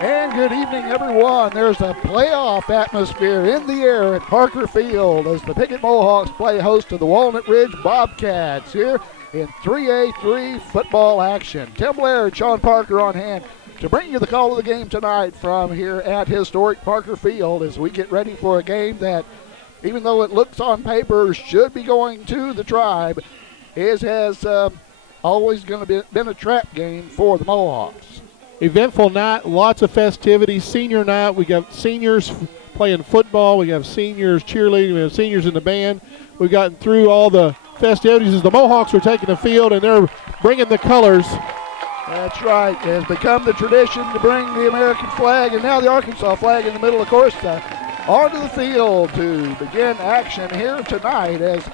And good evening, everyone. There's a playoff atmosphere in the air at Parker Field as the Piggott Mohawks play host to the Walnut Ridge Bobcats here in 3A3 football action. Tim Blair, Sean Parker on hand to bring you the call of the game tonight from here at historic Parker Field as we get ready for a game that, even though it looks on paper, should be going to the Tribe, has always going to be been a trap game for the Mohawks. Eventful night, lots of festivities. Senior night, we got seniors playing football. We have seniors cheerleading. We have seniors in the band. We've gotten through all the festivities as the Mohawks are taking the field and they're bringing the colors. That's right. It has become the tradition to bring the American flag and now the Arkansas flag in the middle, of course, onto the field to begin action here tonight as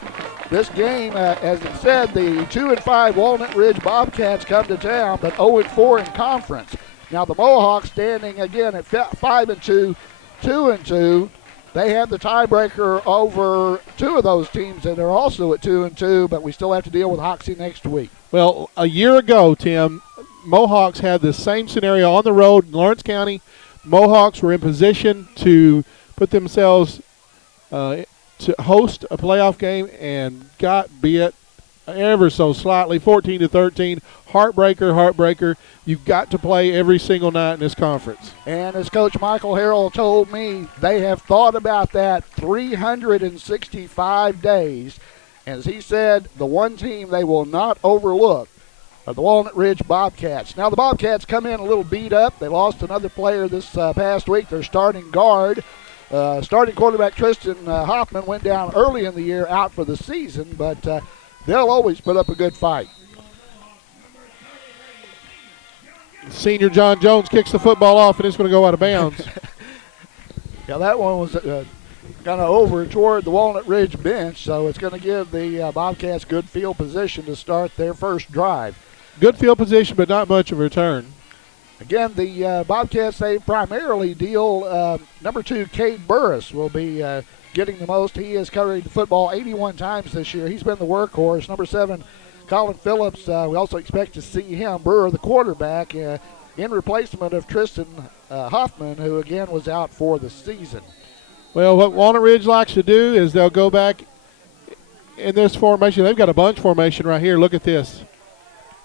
this game, as it said, the 2-5 Walnut Ridge Bobcats come to town, but 0-4 in conference. Now the Mohawks standing again at 5-2, 2-2. They have the tiebreaker over two of those teams that are also at 2-2, but we still have to deal with Hoxie next week. Well, a year ago, Tim, Mohawks had the same scenario on the road in Lawrence County. Mohawks were in position to put themselves to host a playoff game and got beat ever so slightly, 14-13. Heartbreaker. You've got to play every single night in this conference. And as Coach Michael Harrell told me, they have thought about that 365 days. As he said, the one team they will not overlook are the Walnut Ridge Bobcats. Now the Bobcats come in a little beat up. They lost another player this past week, their starting guard. Starting quarterback Tristan Hoffman went down early in the year, out for the season, but they'll always put up a good fight. Senior John Jones kicks the football off, and it's going to go out of bounds. Yeah, that one was kind of over toward the Walnut Ridge bench, so it's going to give the Bobcats good field position to start their first drive. Good field position, but not much of a return. Again, the Bobcats, they primarily deal, number 2, Cade Burris will be getting the most. He has carried the football 81 times this year. He's been the workhorse. Number 7, Colin Phillips, we also expect to see him. Burr, the quarterback, in replacement of Tristan Hoffman, who again was out for the season. Well, what Walnut Ridge likes to do is they'll go back in this formation. They've got a bunch formation right here. Look at this.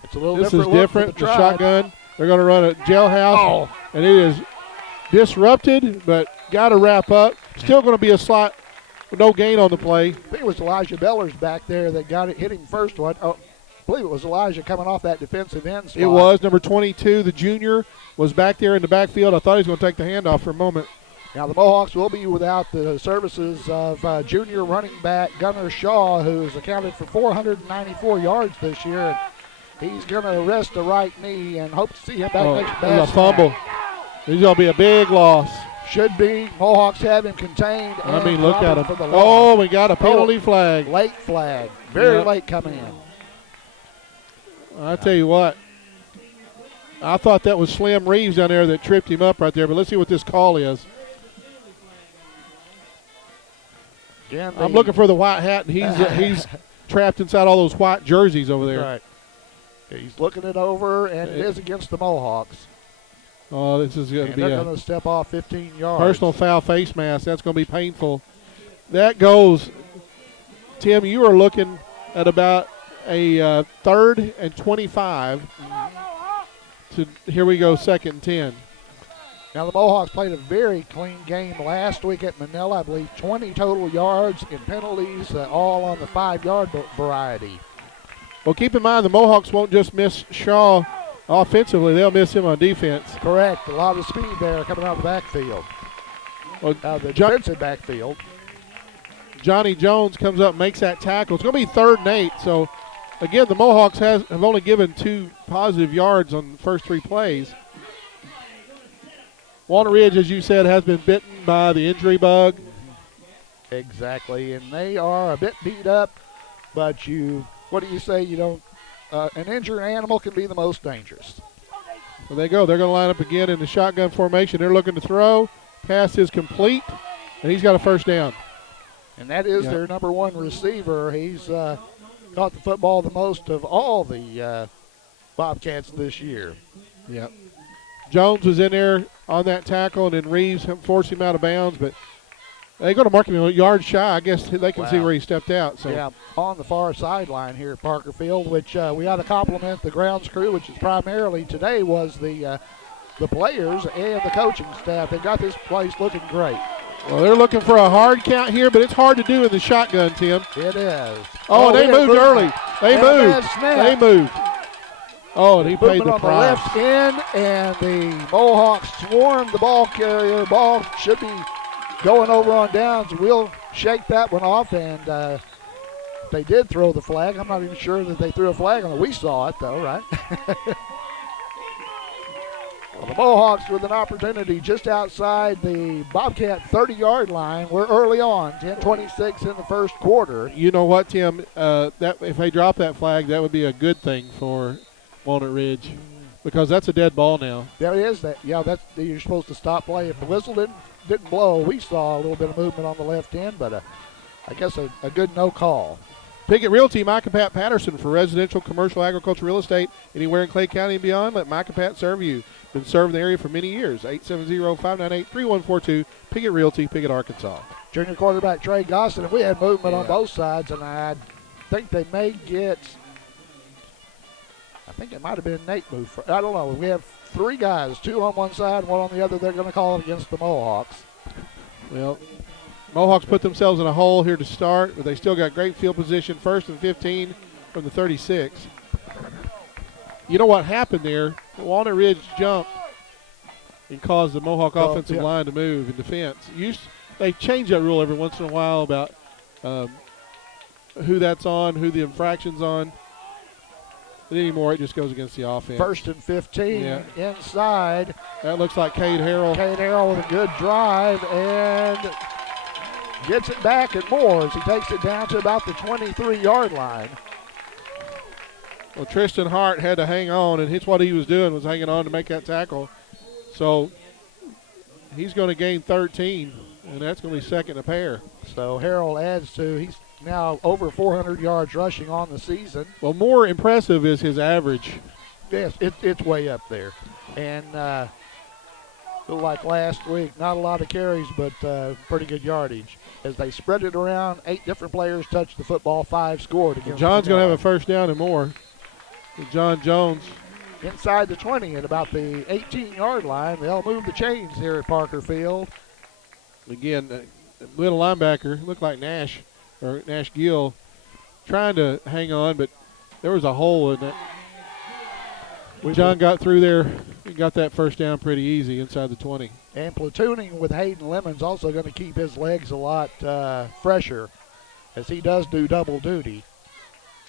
It's a little this different. This is different. The shotgun. They're going to run a jailhouse, and it is disrupted, but got to wrap up. Still going to be a slot, no gain on the play. I think it was Elijah Bellers back there that got it, hit him first one. Oh, I believe it was Elijah coming off that defensive end spot. It was. Number 22, the junior, was back there in the backfield. I thought he was going to take the handoff for a moment. Now the Mohawks will be without the services of junior running back Gunnar Shaw, who has accounted for 494 yards this year. He's going to rest the right knee and hope to see him back next pass. A fumble. He's going to be a big loss. Should be. Mohawks have him contained. I mean, look at him. Oh, we got a penalty flag. Late flag. Very late coming in. I tell you what, I thought that was Slim Reeves down there that tripped him up right there, but let's see what this call is. Again, I'm looking for the white hat, and he's trapped inside all those white jerseys over there. Right. He's looking it over, and it is against the Mohawks. Oh, this is going to be they're going to step off 15 yards. Personal foul face mask. That's going to be painful. That goes, Tim, you are looking at about a 3rd and 25. Here we go, 2nd and 10. Now the Mohawks played a very clean game last week at Manila. I believe 20 total yards in penalties, all on the 5-yard variety. Well, keep in mind the Mohawks won't just miss Shaw offensively. They'll miss him on defense. Correct. A lot of speed there coming out of the backfield. Well, the defensive backfield. Johnny Jones comes up, makes that tackle. It's going to be 3rd and 8. So, again, the Mohawks have only given 2 positive yards on the first 3 plays. Walnut Ridge, as you said, has been bitten by the injury bug. Exactly, and they are a bit beat up, but what do you say? You don't. An injured animal can be the most dangerous. Well, they go. They're going to line up again in the shotgun formation. They're looking to throw. Pass is complete, and he's got a first down. And that is their number 1 receiver. He's caught the football the most of all the Bobcats this year. Yep. Jones was in there on that tackle, and then Reeves forced him out of bounds, but they're going to mark him a yard shy. I guess they can see where he stepped out. So. Yeah, on the far sideline here at Parker Field, which we got to compliment the grounds crew, which is primarily today was the players and the coaching staff. They got this place looking great. Well, they're looking for a hard count here, but it's hard to do in the shotgun, Tim. It is. Oh, they moved early. They moved. They moved. Oh, and he paid the price. On the left end, and the Mohawks swarmed the ball carrier. Ball should be going over on downs. We'll shake that one off, and they did throw the flag. I'm not even sure that they threw a flag on it. We saw it, though, right? Well, the Mohawks with an opportunity just outside the Bobcat 30-yard line. We're early on, 10:26 in the first quarter. You know what, Tim? That if they drop that flag, that would be a good thing for Walnut Ridge, because that's a dead ball now. There it is. You're supposed to stop play. If the whistle didn't blow, we saw a little bit of movement on the left end, but I guess a good no call. Piggott Realty, Mike and Pat Patterson for residential, commercial, agriculture, real estate, anywhere in Clay County and beyond. Let Mike and Pat serve you. Been serving the area for many years. 870-598-3142. Piggott Realty, Piggott, Arkansas. Junior quarterback Trey Gosson, and we had movement on both sides, and I think they may get. I think it might have been Nate move. I don't know. We have three guys, two on one side, one on the other. They're going to call it against the Mohawks. Well, Mohawks put themselves in a hole here to start, but they still got great field position. 1st and 15 from the 36. You know what happened there? Walnut Ridge jumped and caused the Mohawk offensive line to move in defense. They change that rule every once in a while about who that's on, who the infraction's on. But anymore, it just goes against the offense. 1st and 15 inside. That looks like Cade Harrell. Cade Harrell with a good drive and gets it back and more as he takes it down to about the 23-yard line. Well, Tristan Hart had to hang on, and it's what he was doing was hanging on to make that tackle. So he's going to gain 13, and that's going to be second a pair. So Harrell adds to, he's now over 400 yards rushing on the season. Well, more impressive is his average. Yes, it's way up there. And like last week, not a lot of carries, but pretty good yardage. As they spread it around, 8 different players touched the football, 5 scored against John's going to have a first down and more. John Jones. Inside the 20 at about the 18-yard line. They'll move the chains here at Parker Field. Again, little linebacker, looked like Nash Gill, trying to hang on, but there was a hole in it. John got through there and got that first down pretty easy inside the 20. And platooning with Hayden Lemons also going to keep his legs a lot fresher as he does do double duty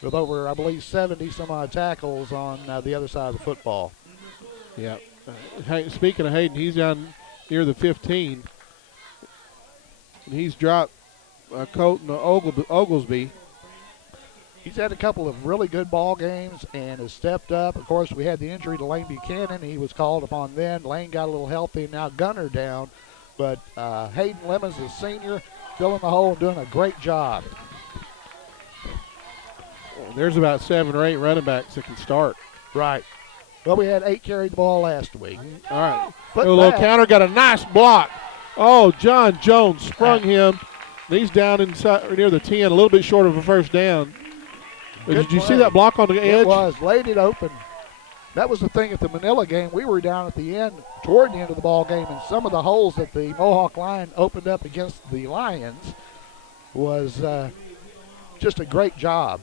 with over, I believe, 70-some-odd tackles on the other side of the football. Yeah. Speaking of Hayden, he's down near the 15. And he's dropped Colton Oglesby. He's had a couple of really good ball games and has stepped up. Of course, we had the injury to Lane Buchanan. He was called upon then. Lane got a little healthy, and now Gunner down. But Hayden Lemons is senior, filling the hole and doing a great job. There's about 7 or 8 running backs that can start. Right. Well, we had 8 carry the ball last week. All right. A little counter, got a nice block. Oh, John Jones sprung him. He's down inside near the 10, a little bit short of a first down. Did you see that block on the edge? It was. Laid it open. That was the thing at the Manila game. We were down at the end, toward the end of the ball game, and some of the holes that the Mohawk line opened up against the Lions was just a great job.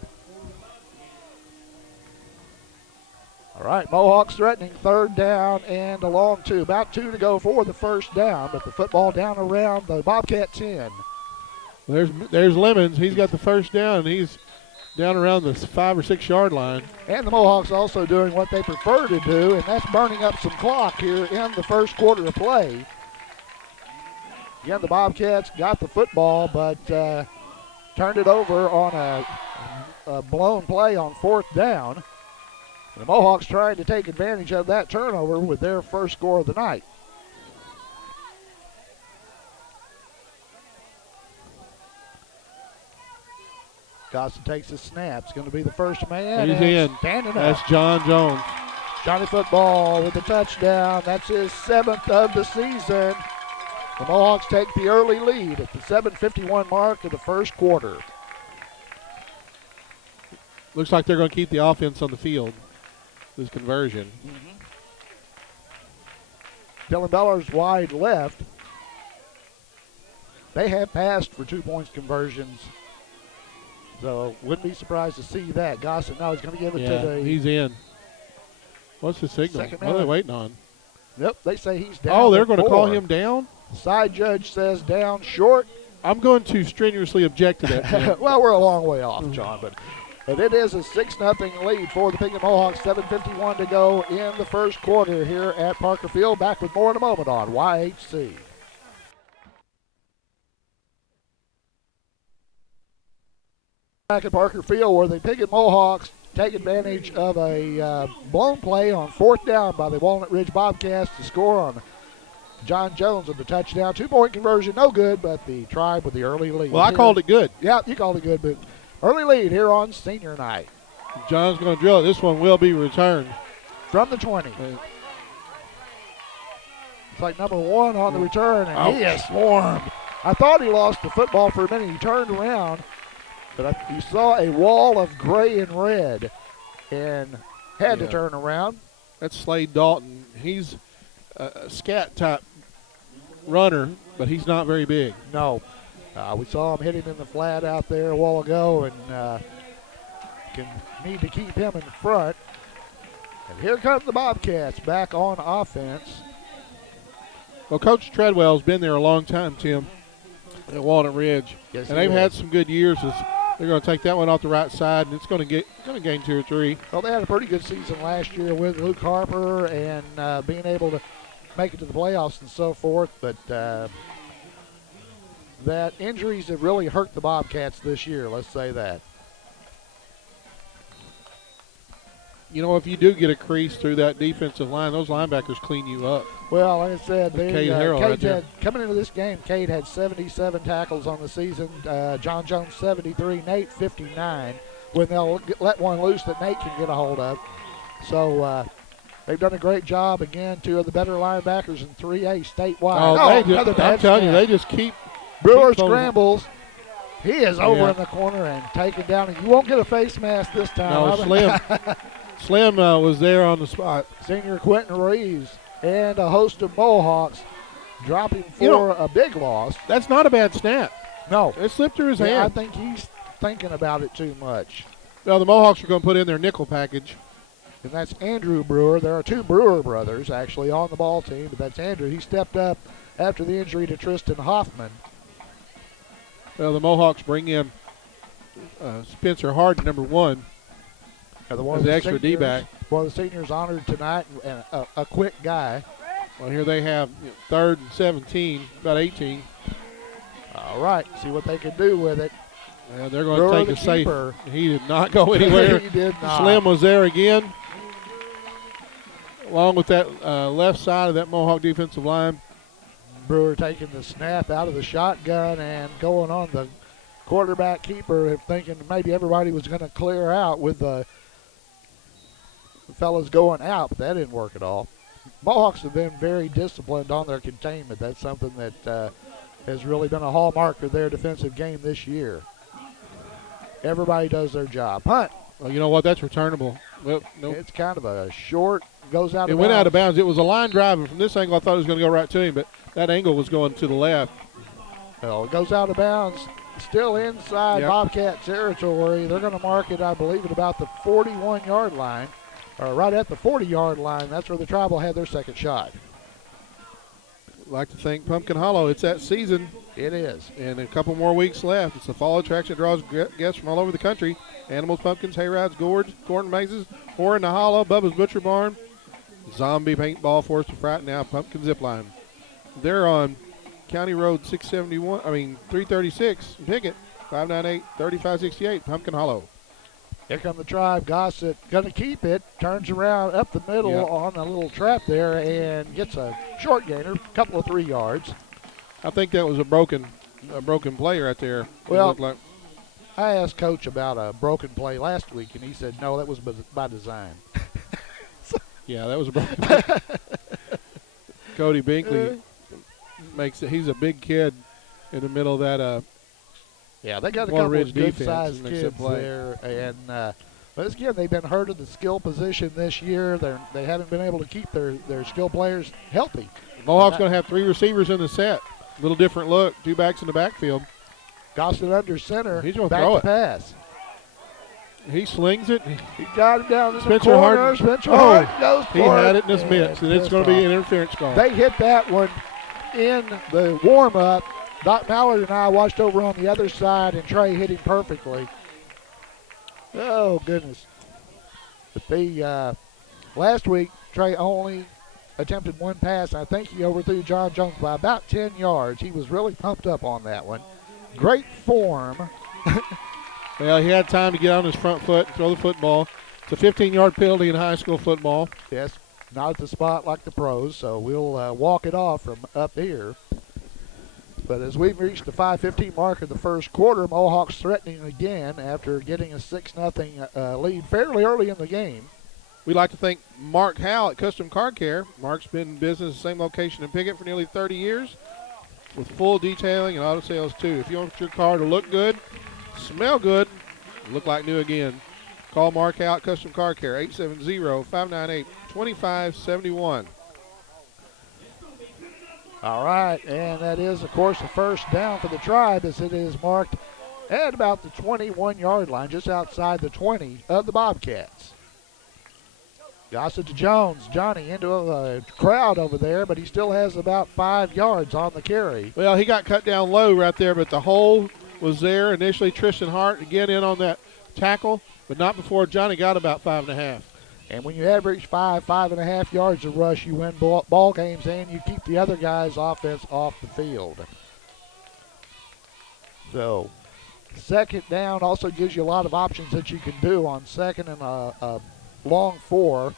All right, Mohawks threatening 3rd down and a long 2. About 2 to go for the first down, but the football down around the Bobcat 10. There's Lemons. He's got the first down. He's down around the 5 or 6 yard line. And the Mohawks also doing what they prefer to do, and that's burning up some clock here in the first quarter of play. Again, the Bobcats got the football, but turned it over on a blown play on 4th down. The Mohawks trying to take advantage of that turnover with their first score of the night. Gosson takes a snap. It's going to be the first man. He's in. Standing up. That's John Jones. Johnny Football with the touchdown. That's his 7th of the season. The Mohawks take the early lead at the 7:51 mark of the first quarter. Looks like they're going to keep the offense on the field. This conversion. Dylan Beller's wide left. They have passed for 2-point conversions, so wouldn't be surprised to see that. Gossett now is going to give it to the. He's in. What's the signal? What are they waiting on? Yep, they say he's down. Oh, they're going to call him down? Side judge says down short. I'm going to strenuously object to that. Well, we're a long way off, John, but it is a 6-0 lead for the Piggott Mohawks. 7:51 to go in the first quarter here at Parker Field. Back with more in a moment on YHC. Back at Parker Field, where the Piggott Mohawks take advantage of a blown play on 4th down by the Walnut Ridge Bobcats to score on John Jones with the touchdown. 2-point conversion, no good, but the Tribe with the early lead. Well, I called it good. Yeah, you called it good, but early lead here on senior night. John's going to drill it. This one will be returned. From the 20. It's like number 1 on the return, and he is swarmed. I thought he lost the football for a minute. He turned around, but you saw a wall of gray and red and had to turn around. That's Slade Dalton. He's a scat type runner, but he's not very big. No. We saw him hit him in the flat out there a while ago, and need to keep him in front. And here comes the Bobcats back on offense. Well, Coach Treadwell's been there a long time, Tim, at Walnut Ridge. Yes, and they've had some good years. They're going to take that one off the right side, and it's going to gain 2 or 3. Well, they had a pretty good season last year with Luke Harper and being able to make it to the playoffs and so forth, but that injuries have really hurt the Bobcats this year, let's say that. You know, if you do get a crease through that defensive line, those linebackers clean you up. Well, like I said, coming into this game, Cade had 77 tackles on the season. John Jones 73, Nate 59. When they'll let one loose that Nate can get a hold of. So they've done a great job. Again, 2 of the better linebackers in 3A statewide. I'm telling you, they just keep. Brewer scrambles. He is over in the corner and taken down. And you won't get a face mask this time. No, Slim was there on the spot. Senior Quentin Reeves and a host of Mohawks dropping for a big loss. That's not a bad snap. No. It slipped through his hand. I think he's thinking about it too much. Well, the Mohawks are going to put in their nickel package. And that's Andrew Brewer. There are 2 Brewer brothers actually on the ball team, but that's Andrew. He stepped up after the injury to Tristan Hoffman. Well, the Mohawks bring in Spencer Harden, number 1. As an extra D-back. One of the seniors honored tonight, and a quick guy. Well, here they have 3rd and 17, about 18. All right, see what they can do with it. And they're going to take a safe. He did not go anywhere. He did not. Slim was there again, along with that left side of that Mohawk defensive line. Brewer taking the snap out of the shotgun and going on the quarterback keeper, thinking maybe everybody was going to clear out with the fellas going out, but that didn't work at all. Mohawks have been very disciplined on their containment. That's something that has really been a hallmark of their defensive game this year. Everybody does their job. Punt. Well, you know what? That's returnable. Well, nope. It's kind of a short, goes out of bounds. It went out of bounds. It was a line drive, and from this angle, I thought it was going to go right to him, but that angle was going to the left. Well, it goes out of bounds. Still inside Bobcat territory. They're going to mark it, I believe, at about the 41-yard line. Or right at the 40-yard line. That's where the Tribal had their second shot. I'd like to thank Pumpkin Hollow. It's that season. It is. And a couple more weeks left. It's a fall attraction that draws guests from all over the country. Animals, pumpkins, hayrides, gourds, corn mazes, Horror in the Hollow, Bubba's Butcher Barn, zombie paintball, Forest of Fright, now pumpkin zip line. They're on County Road 336 in Piggott, 598-3568, Pumpkin Hollow. Here come the Tribe. Gossett going to keep it. Turns around up the middle on a little trap there and gets a short gainer, a couple of 3 yards. I think that was a broken play right there. Well, I asked Coach about a broken play last week, and he said, no, that was by design. Yeah, that was a broken. Cody Binkley makes it. He's a big kid in the middle of that. Yeah, they got a Walnut couple Ridge of good-sized defense makes it kids play. there, and but again, they've been hurt at the skill position this year. They haven't been able to keep their skill players healthy. Mohawks going to have 3 receivers in the set. A little different look. 2 backs in the backfield. Gossett under center. He's going to back throw to it. pass. He slings it. He got him down in Spencer the corner. Harden. Spencer Oh, Harden goes for He had it in his mitts, and it's pissed going to be off. an interference call. They hit that one in the warm-up. Doc Mallard and I watched over on the other side, and Trey hit him perfectly. Oh, goodness. But last week, Trey only attempted 1 pass. I think he overthrew John Jones by about 10 yards. He was really pumped up on that one. Great form. Well, he had time to get on his front foot and throw the football. It's a 15-yard penalty in high school football. Yes, not at the spot like the pros, so we'll walk it off from up here. But as we've reached the 5:15 mark of the first quarter, Mohawks threatening again after getting a 6-0 lead fairly early in the game. We'd like to thank Mark Howell at Custom Car Care. Mark's been in business the same location in Piggott for nearly 30 years with full detailing and auto sales too. If you want your car to look good, smell good, look like new again, call Mark Howell at Custom Car Care, 870-598-2571. All right, and that is, of course, a first down for the Tribe as it is marked at about the 21-yard line, just outside the 20 of the Bobcats. Gossett to Jones. Johnny into a crowd over there, but he still has about 5 yards on the carry. Well, he got cut down low right there, but the hole was there. Initially, Tristan Hart again in on that tackle, but not before Johnny got about 5.5. And when you average 5.5 yards of rush, you win ball games and you keep the other guy's offense off the field. So, second down also gives you a lot of options that you can do on second and a long 4,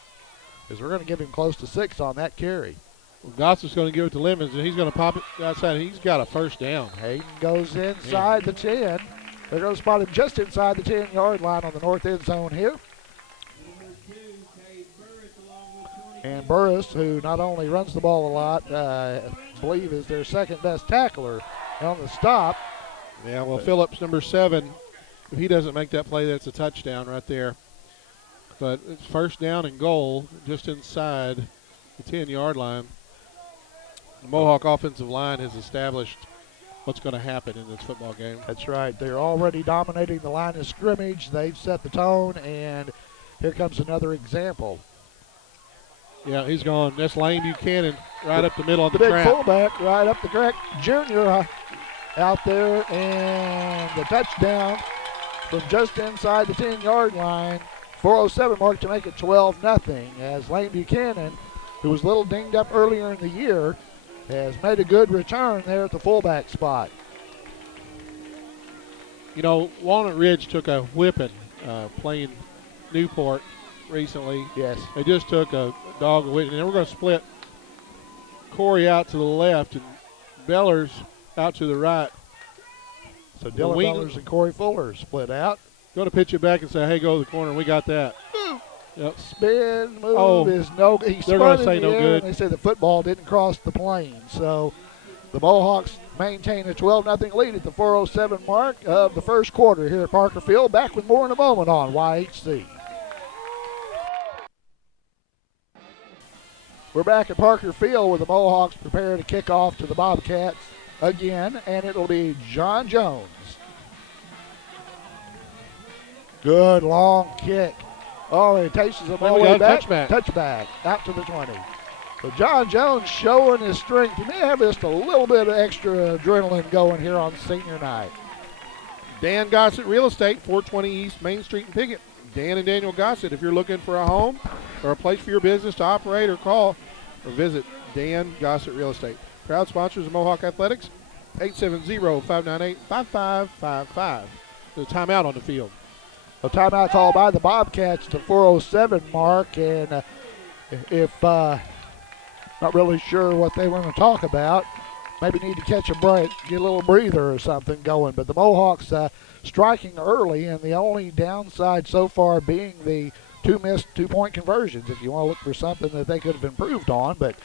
because we're going to give him close to 6 on that carry. Well, Gossett's going to give it to Lemons, and he's going to pop it outside. He's got a first down. Hayden goes inside the 10. They're going to spot him just inside the 10-yard line on the north end zone here. And Burris, who not only runs the ball a lot, I believe is their second best tackler on the stop. Yeah, well, Phillips, number 7, if he doesn't make that play, that's a touchdown right there. But it's first down and goal just inside the 10-yard line. The Mohawk offensive line has established what's going to happen in this football game. That's right. They're already dominating the line of scrimmage. They've set the tone, and here comes another example. Yeah, he's gone. That's Lane Buchanan right up the middle of the big track. fullback right up the track. Junior out there, and the touchdown from just inside the 10-yard line. 4:07 mark to make it 12-0 as Lane Buchanan, who was a little dinged up earlier in the year, has made a good return there at the fullback spot. You know, Walnut Ridge took a whipping playing Newport recently. Yes. They just took a dog whipping, and we're going to split Corey out to the left and Bellers out to the right. So Dylan Bellers and Corey Fuller split out. Going to pitch it back and say, hey, go to the corner, and we got that. Yep. Spin move is no good. They're going to say no good. They say the football didn't cross the plane. So the Mohawks maintain a 12-0 lead at the 4:07 mark of the first quarter here at Parker Field. Back with more in a moment on YHC. We're back at Parker Field where the Mohawks prepare to kick off to the Bobcats again, and it'll be John Jones. Good long kick. Oh, it takes him all the way back. Touchback out to the 20. So John Jones showing his strength. He may have just a little bit of extra adrenaline going here on senior night. Dan Gossett Real Estate, 420 East Main Street in Piggott. Dan and Daniel Gossett, if you're looking for a home or a place for your business to operate or call or visit Dan Gossett Real Estate. Proud sponsors of Mohawk Athletics, 870-598-5555. There's a timeout on the field. A timeout call by the Bobcats to 4:07 mark, and if not really sure what they want to talk about, maybe need to catch a break, get a little breather or something going. But the Mohawks striking early, and the only downside so far being the two missed two-point conversions if you want to look for something that they could have improved on. But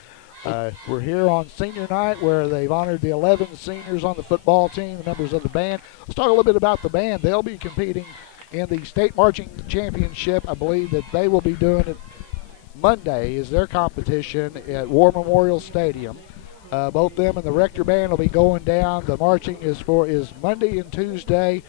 we're here on senior night where they've honored the 11 seniors on the football team, the members of the band. Let's talk a little bit about the band. They'll be competing in the state marching championship. I believe that they will be doing it Monday is their competition at War Memorial Stadium. Both them and the Rector Band will be going down. The marching is Monday and Tuesday.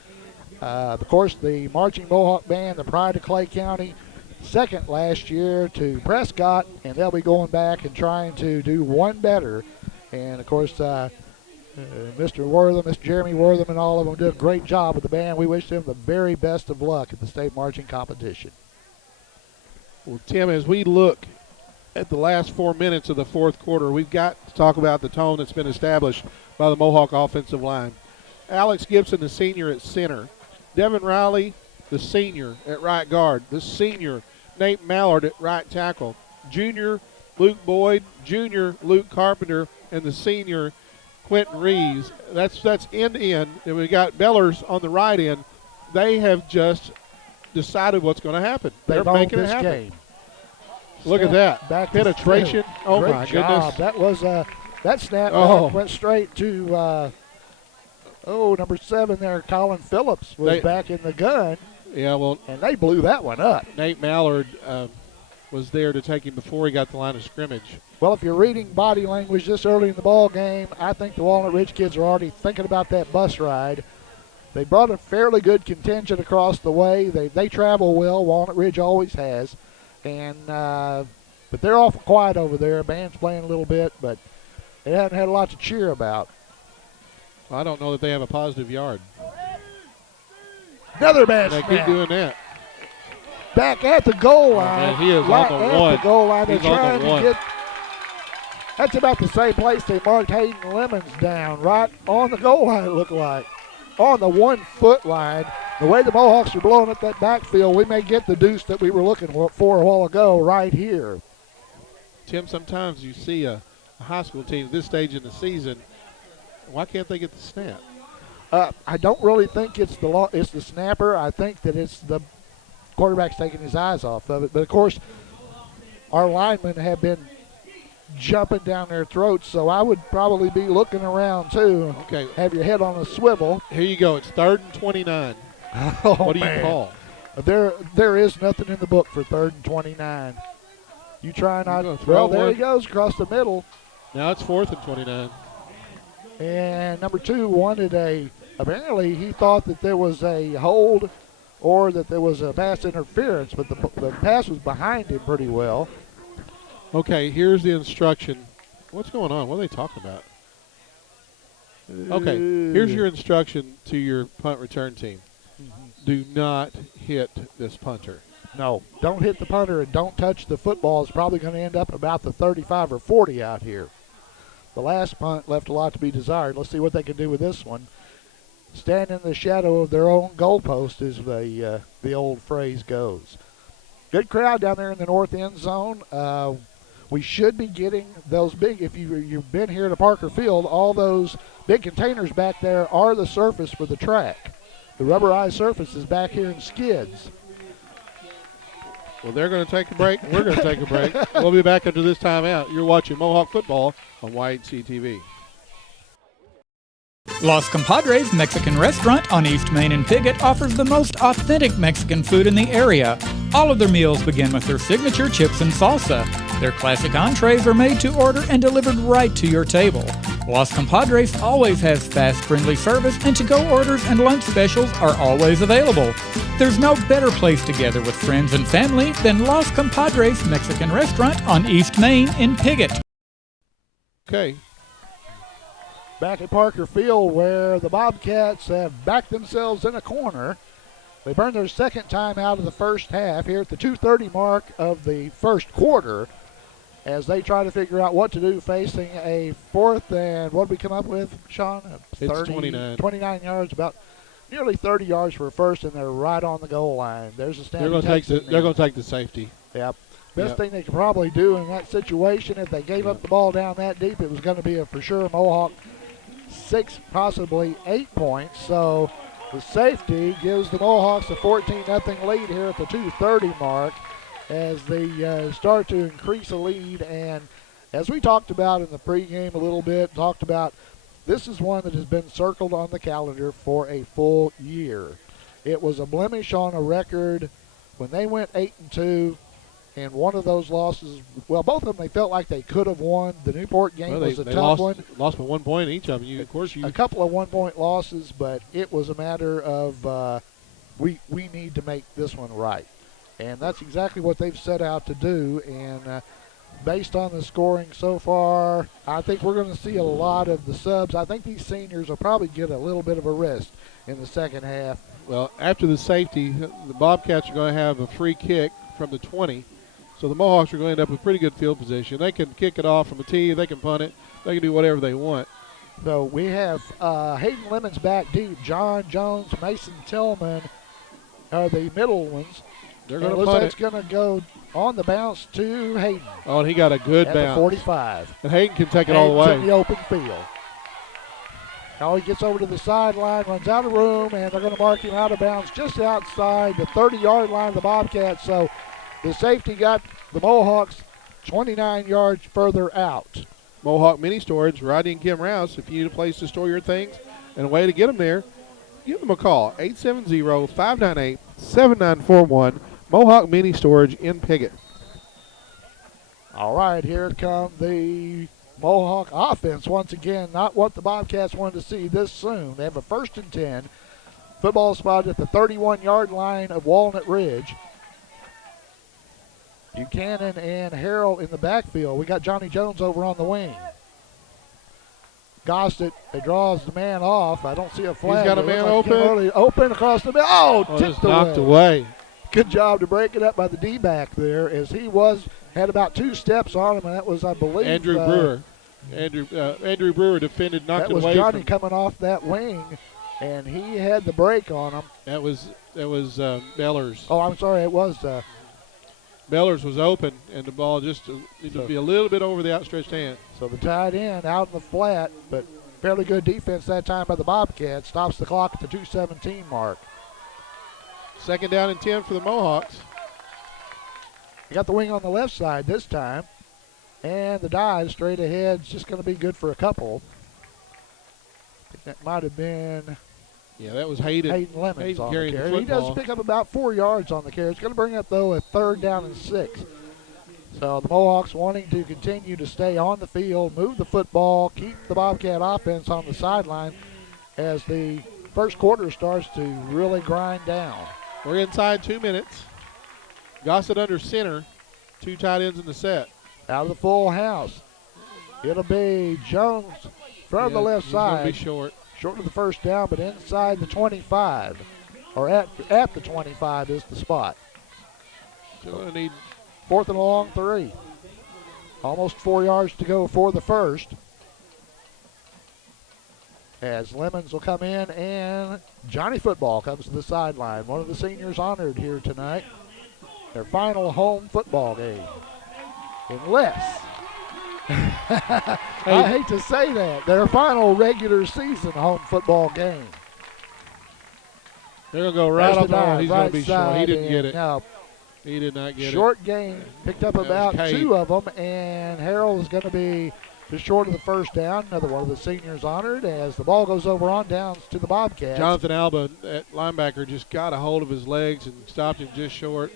Of course, the marching Mohawk Band, the pride of Clay County, second last year to Prescott, and they'll be going back and trying to do one better. And, of course, Mr. Wortham, Mr. Jeremy Wortham, and all of them do a great job with the band. We wish them the very best of luck at the state marching competition. Well, Tim, as we look at the last 4 minutes of the fourth quarter, we've got to talk about the tone that's been established by the Mohawk offensive line. Alex Gibson, the senior at center. Devin Riley, the senior at right guard. The senior, Nate Mallard at right tackle. Junior, Luke Boyd. Junior, Luke Carpenter. And the senior, Quentin Reeves. That's end to end. And we got Bellers on the right end. They have just decided what's going to happen. They're making it happen. Game. Look at that. Back penetration. Oh, great my job. goodness. That was that snap went straight to number 7 there, Colin Phillips was back in the gun. Yeah, well, and they blew that one up. Nate Mallard was there to take him before he got the line of scrimmage. Well, if you're reading body language this early in the ball game, I think the Walnut Ridge kids are already thinking about that bus ride. They brought a fairly good contingent across the way. They travel well. Walnut Ridge always has. And but they're awful quiet over there. Band's playing a little bit, but they haven't had a lot to cheer about. I don't know that they have a positive yard. Another bad snap. They keep doing that. Back at the goal line. Man, he is right on the at one. The goal line. He's They're trying on the one. to get. That's about the same place they marked Hayden Lemons down, right on the goal line, it looked like. On the 1 foot line. The way the Mohawks are blowing up that backfield, we may get the deuce that we were looking for a while ago right here. Tim, sometimes you see a high school team at this stage in the season. Why can't they get the snap? I don't really think it's the snapper. I think that it's the quarterback's taking his eyes off of it. But, of course, our linemen have been jumping down their throats, so I would probably be looking around too. Okay. Have your head on a swivel. Here you go. It's 3rd and 29. Oh, what do you call? There is nothing in the book for 3rd and 29. You try not. Well, there he goes across the middle. Now it's 4th and 29. And number 2 wanted apparently he thought that there was a hold or that there was a pass interference, but the pass was behind him pretty well. Okay, here's the instruction. What's going on? What are they talking about? Okay, here's your instruction to your punt return team. Do not hit this punter. No, don't hit the punter and don't touch the football. It's probably going to end up about the 35 or 40 out here. The last punt left a lot to be desired. Let's see what they can do with this one. Stand in the shadow of their own goalpost, as the old phrase goes. Good crowd down there in the north end zone. We should be getting those big, if you've been here to Parker Field, all those big containers back there are the surface for the track. The rubberized surface is back here in skids. Well, they're going to take a break. We're going to take a break. We'll be back after this timeout. You're watching Mohawk football on YHC TV. Los Compadres Mexican Restaurant on East Main in Piggott offers the most authentic Mexican food in the area. All of their meals begin with their signature chips and salsa. Their classic entrees are made to order and delivered right to your table. Los Compadres always has fast, friendly service, and to-go orders and lunch specials are always available. There's no better place to gather with friends and family than Los Compadres Mexican Restaurant on East Main in Piggott. Okay. Back at Parker Field, where the Bobcats have backed themselves in a corner. They burned their second time out of the first half here at the 2:30 mark of the first quarter as they try to figure out what to do facing a 4th and what did we come up with, Sean? 29 yards, about nearly 30 yards for a first, and they're right on the goal line. There's a snap. They're going to take the safety. Yep. Best thing they could probably do in that situation, if they gave up the ball down that deep, it was going to be a for sure Mohawk 6, possibly 8 points. So the safety gives the Mohawks a 14-0 lead here at the 2:30 mark. as they start to increase a lead. And as we talked about in the pregame a little bit, talked about this is one that has been circled on the calendar for a full year. It was a blemish on a record when they went 8-2, and one of those losses, well, both of them they felt like they could have won. The Newport game was a tough one. Lost by 1 point each of them. A couple of 1 point losses, but it was a matter of we need to make this one right. And that's exactly what they've set out to do. And based on the scoring so far, I think we're going to see a lot of the subs. I think these seniors will probably get a little bit of a rest in the second half. Well, after the safety, the Bobcats are going to have a free kick from the 20. So the Mohawks are going to end up with pretty good field position. They can kick it off from a tee. They can punt it. They can do whatever they want. So we have Hayden Lemons back deep. John Jones, Mason Tillman are the middle ones. They're going to punt it. It's going to go on the bounce to Hayden. Oh, and he got a good bounce. At the 45. And Hayden can take it all the way. In the open field. Now he gets over to the sideline, runs out of room, and they're going to mark him out of bounds just outside the 30-yard line of the Bobcats. So the safety got the Mohawks 29 yards further out. Mohawk Mini Storage, Rodney and Kim Rouse. If you need a place to store your things and a way to get them there, give them a call, 870-598-7941. Mohawk Mini Storage in Piggott. All right, here come the Mohawk offense once again. Not what the Bobcats wanted to see this soon. They have a 1st and 10. Football spotted at the 31-yard line of Walnut Ridge. Buchanan and Harrell in the backfield. We got Johnny Jones over on the wing. Gossett draws the man off. I don't see a flag. He's got a man open. Open across the middle. Oh, tipped away. Knocked away. Good job to break it up by the D-back there, as he had about 2 steps on him, and that was, I believe, Andrew Brewer. Andrew Brewer defended, knocked it away. That was Johnny coming off that wing, and he had the break on him. That was Bellers. Oh, I'm sorry, it was. Bellers was open, and the ball just needed to be a little bit over the outstretched hand. So the tight end out in the flat, but fairly good defense that time by the Bobcats. Stops the clock at the 2:17 mark. 2nd down and 10 for the Mohawks. You got the wing on the left side this time. And the dive straight ahead is just going to be good for a couple. I think that might have been that was Hayden Lemons on the carrying carry. the He does pick up about 4 yards on the carry. It's going to bring up, though, a 3rd down and 6. So the Mohawks wanting to continue to stay on the field, move the football, keep the Bobcat offense on the sideline as the first quarter starts to really grind down. We're inside 2 minutes. Gossett under center. 2 tight ends in the set. Out of the full house. It'll be Jones from the left side. He's going to be short. Short of the 1st down, but inside the 25. Or at the 25 is the spot. So we're going to need 4th and a long 3. Almost 4 yards to go for the first. As Lemons will come in, and Johnny Football comes to the sideline. One of the seniors honored here tonight. Their final home football game. Unless, I hate to say that, their final regular season home football game. They're going to go right off the line. He's going to be short. He didn't get it. No, he did not get it. Short game. Picked up about 2 of them, and Harrell is going to be just short of the 1st down. Another one of the seniors honored as the ball goes over on downs to the Bobcats. Jonathan Alba, at linebacker, just got a hold of his legs and stopped him just short.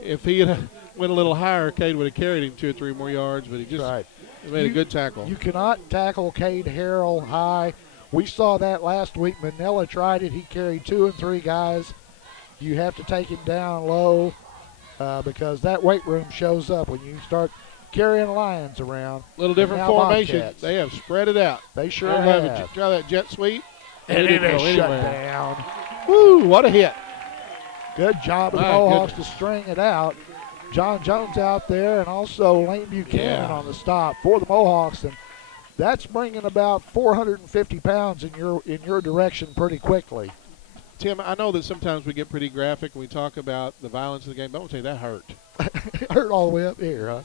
If he had went a little higher, Cade would have carried him 2 or 3 more yards, but he just made a good tackle. You cannot tackle Cade Harrell high. We saw that last week. Manila tried it. He carried 2 and 3 guys. You have to take him down low because that weight room shows up when you start carrying Lions around. Little different formation. Bobcats. They have spread it out. They sure have. Try that jet sweep. And it is shut down. Woo, what a hit. Good job of the Mohawks to string it out. John Jones out there, and also Lane Buchanan on the stop for the Mohawks, and that's bringing about 450 pounds in your direction pretty quickly. Tim, I know that sometimes we get pretty graphic when we talk about the violence of the game, but I want to tell you that hurt. It hurt all the way up here, huh?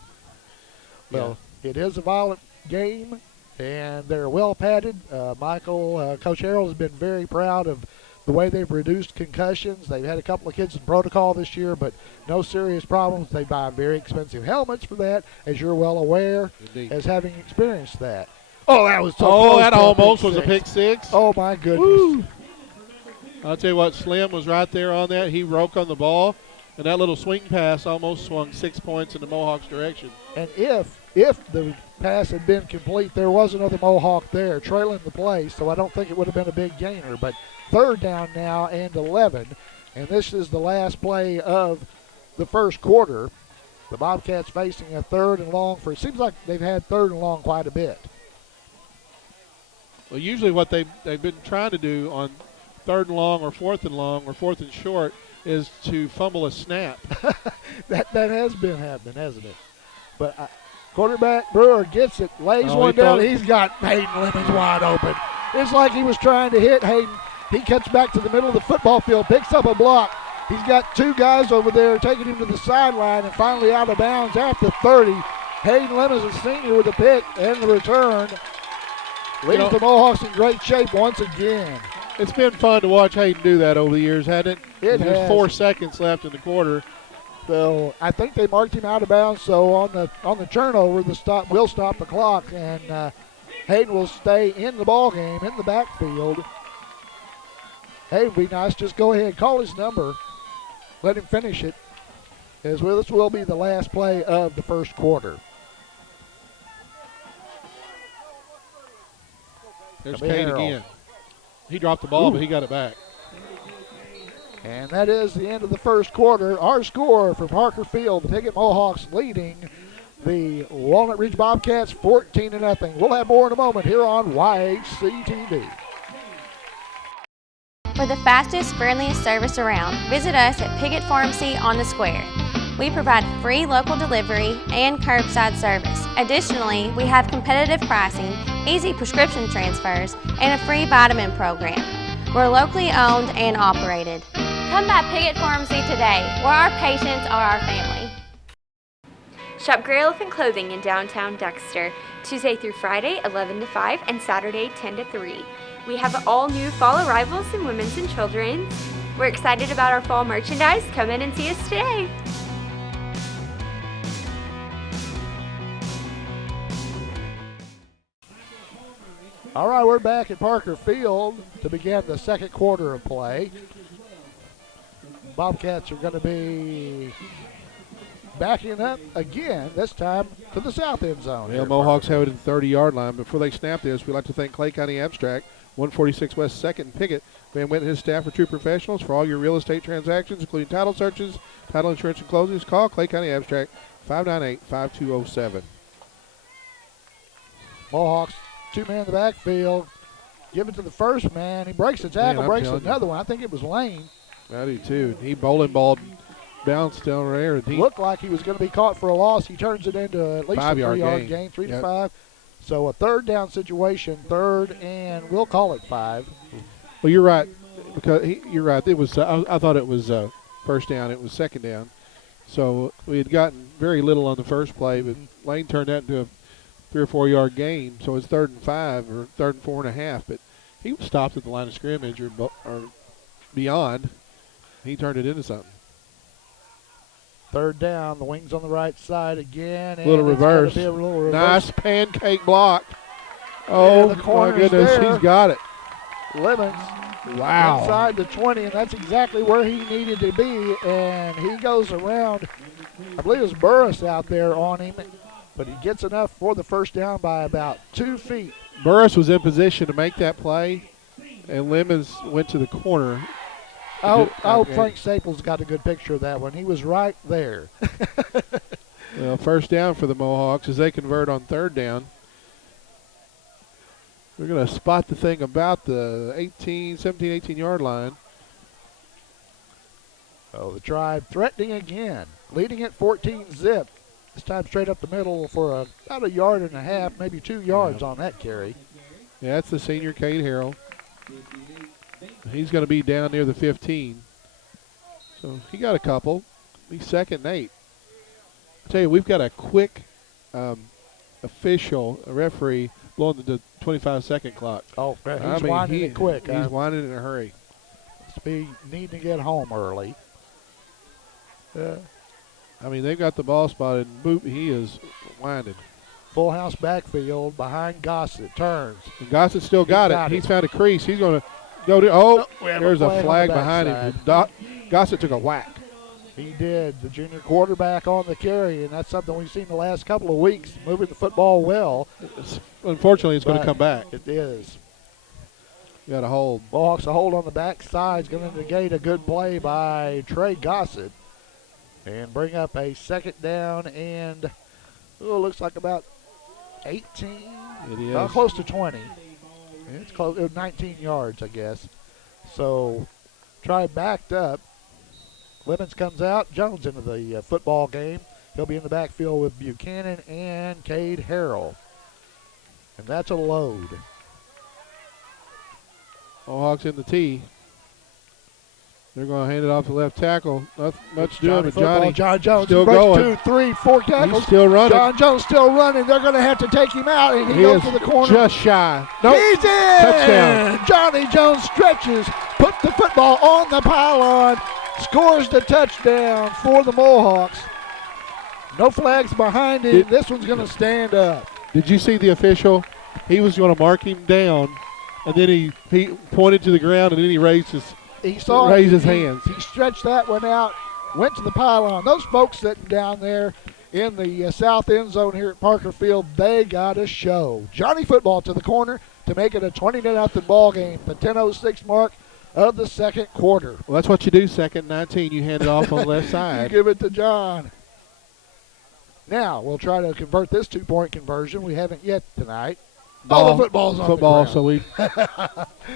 Well, it is a violent game, and they're well padded. Coach Harrell has been very proud of the way they've reduced concussions. They've had a couple of kids in protocol this year, but no serious problems. They buy very expensive helmets for that, as you're well aware, Indeed. as having experienced that. Oh, that was so Oh, close that to a almost pick was a six. pick six. Oh, my goodness. Woo. I'll tell you what, Slim was right there on that. He broke on the ball, and that little swing pass almost swung 6 points in the Mohawks' direction. And if the pass had been complete, there was another Mohawk there trailing the play, so I don't think it would have been a big gainer. But third down now and 11, and this is the last play of the first quarter. The Bobcats facing a third and long for, it seems like they've had third and long quite a bit. Well, usually what they've been trying to do on third and long or fourth and short is to fumble a snap. that has been happening, hasn't it? But quarterback Brewer gets it, lays one down. He's got Hayden Lemons wide open. It's like he was trying to hit Hayden. He cuts back to the middle of the football field, picks up a block. He's got two guys over there taking him to the sideline and finally out of bounds at the 30. Hayden Lemons, a senior, with a pick and the return. Leaves the Mohawks in great shape once again. It's been fun to watch Hayden do that over the years, hasn't it? It There's has. 4 seconds left in the quarter. So I think they marked him out of bounds. So on the turnover, the stop will stop the clock, and Hayden will stay in the ball game in the backfield. Hey, it'd be nice. Just go ahead, call his number, let him finish it. As well, this will be the last play of the first quarter. There's Kane again. He dropped the ball, but he got it back. And that is the end of the first quarter. Our score from Parker Field, the Piggott Mohawks leading the Walnut Ridge Bobcats 14-0. We'll have more in a moment here on YHC-TV. For the fastest, friendliest service around, visit us at Piggott Pharmacy on the Square. We provide free local delivery and curbside service. Additionally, we have competitive pricing, easy prescription transfers, and a free vitamin program. We're locally owned and operated. Come by Piggott Pharmacy today, where our patients are our family. Shop Grey Elephant Clothing in downtown Dexter, Tuesday through Friday, 11 to 5, and Saturday, 10 to 3. We have all new fall arrivals in women's and children's. We're excited about our fall merchandise. Come in and see us today. All right, we're back at Parker Field to begin the second quarter of play. Bobcats are going to be backing up again, this time to the south end zone. Well, Mohawks have it at the 30-yard line. Before they snap this, we'd like to thank Clay County Abstract, 146 West 2nd and Piggott. Van Wint and his staff are true professionals for all your real estate transactions, including title searches, title insurance, and closings. Call Clay County Abstract, 598-5207. Mohawks, two-man in the backfield. Give it to the first man. He breaks the tackle, breaks another one. I think it was Lane. I do too. He bowling balled, bounced down there. And he looked like he was going to be caught for a loss. He turns it into at least a 3-yard gain, 3 to 5. So a third down situation, third, and we'll call it 5. Well, you're right. Because you're right. It was. I thought it was first down. It was second down. So we had gotten very little on the first play, but Lane turned that into a 3 or 4 yard gain. So it's 3rd and 5 or 3rd and 4.5. But he was stopped at the line of scrimmage or beyond. He turned it into something. Third down, the wings on the right side again. And little reverse. Nice pancake block. Oh, my goodness, he's got it. Lemons. Wow. Inside the 20, and that's exactly where he needed to be. And he goes around, I believe it was Burris out there on him, but he gets enough for the first down by about 2 feet. Burris was in position to make that play, and Lemons went to the corner. I hope Frank Staples got a good picture of that one. He was right there. Well, first down for the Mohawks as they convert on third down. We're going to spot the thing about the 17, 18-yard line. Oh, the Tribe threatening again, leading at 14-zip. This time straight up the middle for about 1.5 yards, maybe 2 yards on that carry. Yeah, that's the senior, Cade Harrell. He's going to be down near the 15. So he got a couple. He's 2nd and 8. I tell you, we've got a quick official, a referee, blowing the 25-second clock. Oh, he's winding it quick. He's winding it in a hurry. be needing to get home early. I mean, they've got the ball spotted. Boop, he is winding. Full house backfield behind Gossett. Turns. And Gossett still got it. He's found a crease. He's going to go to, there's a flag behind him. Gossett took a whack. He did. The junior quarterback on the carry, and that's something we've seen the last couple of weeks, moving the football well. Unfortunately, it's going to come back. It is. You got a hold. Mohawks a hold on the backside is going to negate a good play by Trey Gossett and bring up a second down and looks like about 18. It is. Close to 20. It's close, 19 yards, I guess. So try backed up. Lemons comes out. Jones into the football game. He'll be in the backfield with Buchanan and Cade Harrell. And that's a load. Mohawks in the tee. They're going to hand it off to left tackle. Nothing much doing, but John Jones still going. 2, 3, 4 tackles. He's still running. John Jones still running. They're going to have to take him out, and he goes to the corner. Just shy. Nope. He's in. Touchdown. Johnny Jones stretches, put the football on the pylon, scores the touchdown for the Mohawks. No flags behind him. This one's going to stand up. Did you see the official? He was going to mark him down, and then he pointed to the ground, and then he raised his hands. He stretched that one out, went to the pylon. Those folks sitting down there in the south end zone here at Parker Field, they got a show. Johnny football to the corner to make it a 20-0 ball game. The 10:06 mark of the second quarter. Well, that's what you do. Second 19, you hand it off on the left side. You give it to John. Now we'll try to convert this 2-point conversion. We haven't yet tonight. The football's on the ground. So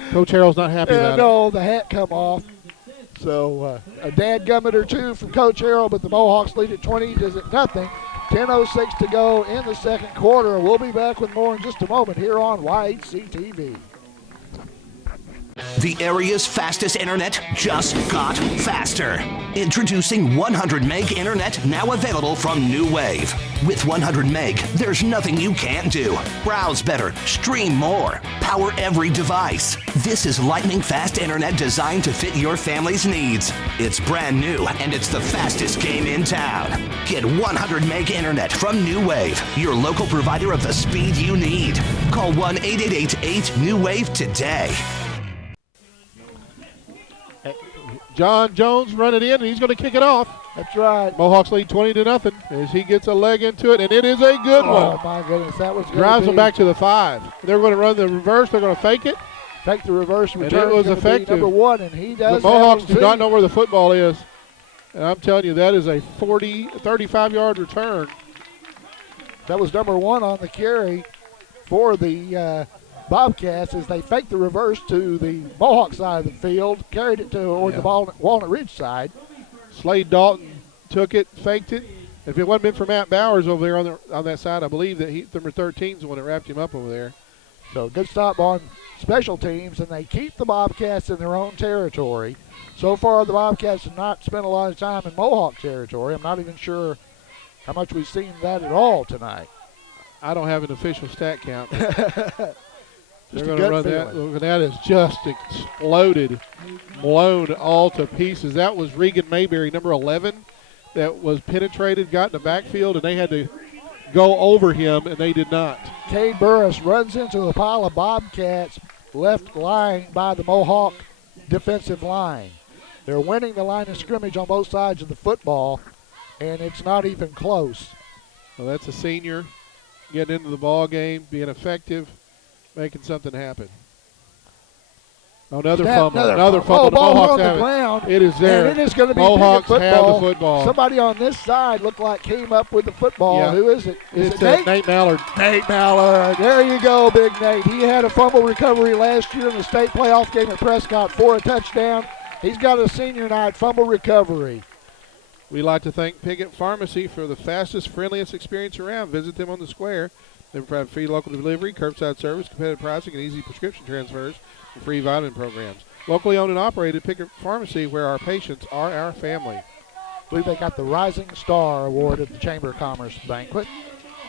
Coach Harrell's not happy about it. No, the hat come off. So a dadgummit or two from Coach Harrell, but the Mohawks lead at 20-0. 10:06 to go in the second quarter. We'll be back with more in just a moment here on YHC-TV. The area's fastest internet just got faster. Introducing 100 meg internet, now available from New Wave. With 100 meg, there's nothing you can't do. Browse better, stream more, power every device. This is lightning fast internet designed to fit your family's needs. It's brand new, and it's the fastest game in town. Get 100 meg internet from New Wave, your local provider of the speed you need. Call 1-888-8-NEW-WAVE today. John Jones running in, and he's going to kick it off. That's right. Mohawks lead 20-0 as he gets a leg into it, and it is a good one. Oh, my goodness. That was good. Drives them back to the 5. They're going to run the reverse. They're going to fake it. Fake the reverse return. And it was effective. Number 1, and he does. The Mohawks do not know where the football is. And I'm telling you, that is a 35-yard return. That was number 1 on the carry for the Bobcats as they faked the reverse to the Mohawk side of the field, carried it toward the Walnut Ridge side. Slade Dalton took it, faked it. If it wasn't been for Matt Bowers over there on that side, I believe that number 13 is the one that wrapped him up over there. So good stop on special teams, and they keep the Bobcats in their own territory. So far, the Bobcats have not spent a lot of time in Mohawk territory. I'm not even sure how much we've seen that at all tonight. I don't have an official stat count. Just They're going to run that. Look, that is just exploded, blown all to pieces. That was Regan Mayberry, number 11, that was penetrated, got in the backfield, and they had to go over him, and they did not. Cade Burris runs into a pile of Bobcats left lying by the Mohawk defensive line. They're winning the line of scrimmage on both sides of the football, and it's not even close. Well, that's a senior getting into the ball game, being effective, making something happen. Another fumble. Another fumble. Ball Mohawks on the have ground. It is there. And it is going to be Mohawks Piggott have the football. Somebody on this side looked like came up with the football. Yeah. Who is it? Is It's it Nate? Nate Mallard. Nate Mallard. There you go, Big Nate. He had a fumble recovery last year in the state playoff game at Prescott for a touchdown. He's got a senior night fumble recovery. We'd like to thank Piggott Pharmacy for the fastest, friendliest experience around. Visit them on the square. They provide free local delivery, curbside service, competitive pricing, and easy prescription transfers and free vitamin programs. Locally owned and operated Piggott Pharmacy, where our patients are our family. I believe they got the Rising Star Award at the Chamber of Commerce banquet.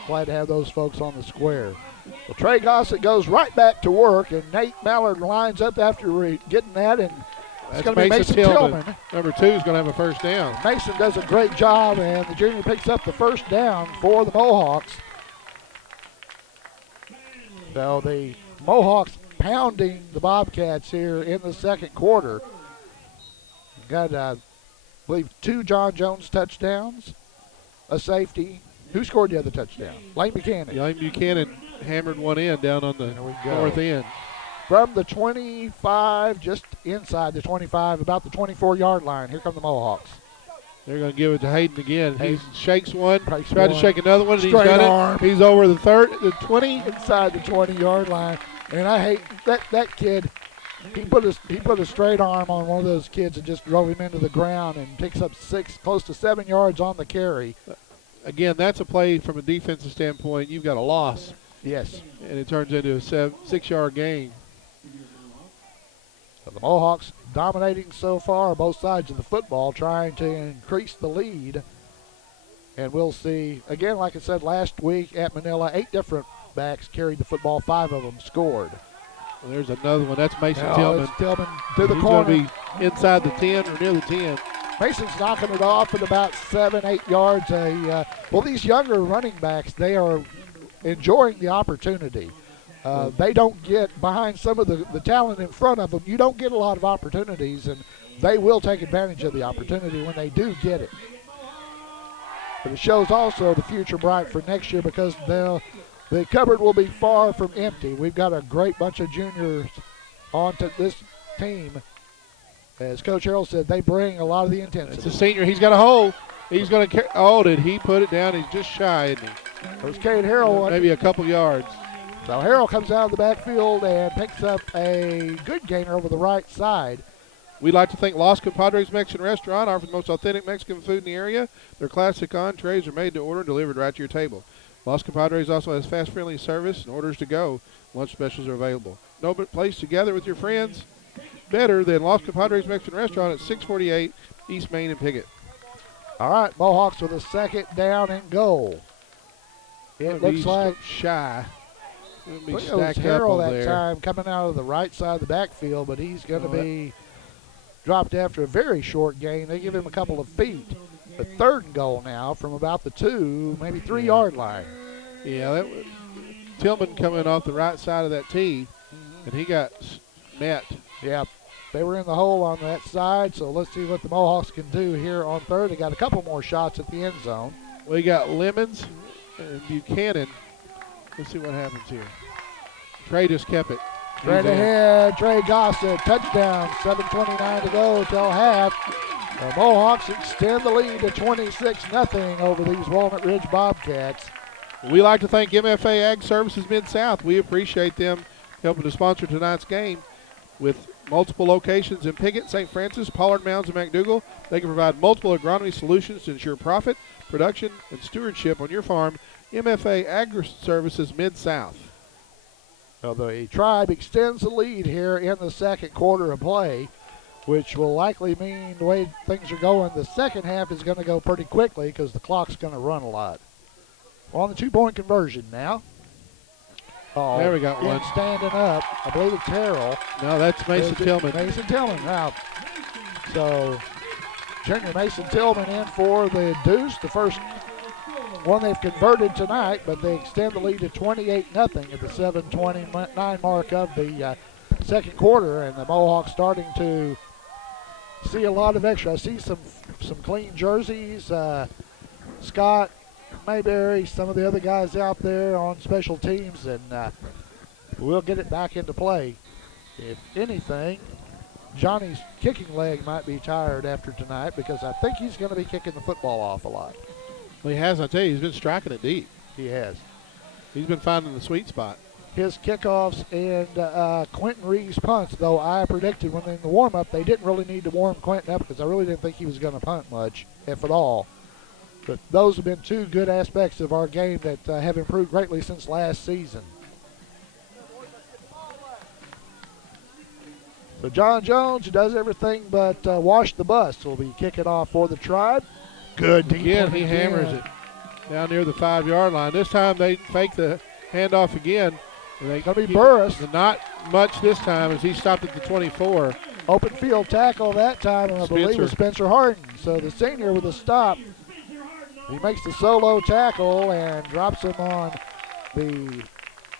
Glad to have those folks on the square. Well, Trey Gossett goes right back to work, and Nate Mallard lines up after getting that and It's going to be Mason Tillman. Number 2 is going to have a first down. Mason does a great job, and the junior picks up the first down for the Mohawks. So the Mohawks pounding the Bobcats here in the second quarter. Got, I believe, 2 John Jones touchdowns, a safety. Who scored the other touchdown? Lane Buchanan. Lane Buchanan hammered one in down on the north end. From the 25, just inside the 25, about the 24-yard line. Here come the Mohawks. They're going to give it to Hayden again. He shakes one, tried to shake another one, and he's Straight got arm. it. He's over the 20. Inside the 20-yard line. And I hate that kid. He put a straight arm on one of those kids and just drove him into the ground and picks up close to 7 yards on the carry. Again, that's a play from a defensive standpoint. You've got a loss. Yes. And it turns into a 6-yard gain. So the Mohawks dominating so far both sides of the football, trying to increase the lead. And we'll see, again, like I said last week at Manila, 8 different backs carried the football, 5 of them scored. Well, there's another one. That's Mason Tillman. It's Tillman to the He's corner. Going to be inside the 10 or near the 10. Mason's knocking it off at about 7-8 yards. Well, these younger running backs, they are enjoying the opportunity. They don't get behind some of the talent in front of them. You don't get a lot of opportunities, and they will take advantage of the opportunity when they do get it. But it shows also the future bright for next year because the cupboard will be far from empty. We've got a great bunch of juniors onto this team. As Coach Harrell said, they bring a lot of the intensity. It's a senior. He's got a hole. He's going to – oh, did he put it down? He's just shy, isn't he? It was Cade Harrell. Maybe a couple yards. So Harrell comes out of the backfield and picks up a good gainer over the right side. We'd like to thank Los Compadres Mexican Restaurant, offering the most authentic Mexican food in the area. Their classic entrees are made to order and delivered right to your table. Los Compadres also has fast, friendly service and orders to go. Lunch specials are available. No place to gather with your friends better than Los Compadres Mexican Restaurant at 648 East Main in Piggott. All right, Mohawks with a second down and goal. It looks like shy. It was Harrell that time coming out of the right side of the backfield, but he's going to be dropped after a very short gain. They give him a couple of feet. The third and goal now from about the 2, maybe 3-yard line. Yeah, that was Tillman coming off the right side of that tee, and he got met. Yeah, they were in the hole on that side, so let's see what the Mohawks can do here on third. They got a couple more shots at the end zone. We got Lemons and Buchanan. Let's see what happens here. Trey just kept it. Straight ahead, Trey Gossett, touchdown, 7:29 to go till half. The Mohawks extend the lead to 26-0 over these Walnut Ridge Bobcats. We'd like to thank MFA Ag Services Mid-South. We appreciate them helping to sponsor tonight's game. With multiple locations in Piggott, St. Francis, Pollard Mounds, and McDougal, they can provide multiple agronomy solutions to ensure profit, production, and stewardship on your farm. MFA Ag Services Mid-South. Well, the Tribe extends the lead here in the second quarter of play, which will likely mean the way things are going, the second half is going to go pretty quickly because the clock's going to run a lot. We're on the 2-point conversion now. Oh, there we got one. Standing up. I believe it's Harrell. No, that's Mason Tillman. Mason Tillman out. So, junior Mason Tillman in for the deuce, the first one they've converted tonight, but they extend the lead to 28-0 at the 7:29 mark of the second quarter, and the Mohawks starting to see a lot of extra. I see some clean jerseys. Scott Mayberry, some of the other guys out there on special teams, and we'll get it back into play. If anything, Johnny's kicking leg might be tired after tonight because I think he's going to be kicking the football off a lot. Well, he has. I tell you, he's been striking it deep. He has. He's been finding the sweet spot. His kickoffs and Quentin Reeves' punts, though I predicted when in the warm-up they didn't really need to warm Quentin up because I really didn't think he was going to punt much, if at all. But those have been two good aspects of our game that have improved greatly since last season. So John Jones, who does everything but wash the bus, will be kicking off for the Tribe. Good deep. Again, he hammers it down near the 5-yard line. This time they fake the handoff again. It's going to be Burris. Not much this time as he stopped at the 24. Open field tackle that time, and I believe it was Spencer Harden. So the senior with a stop. He makes the solo tackle and drops him on the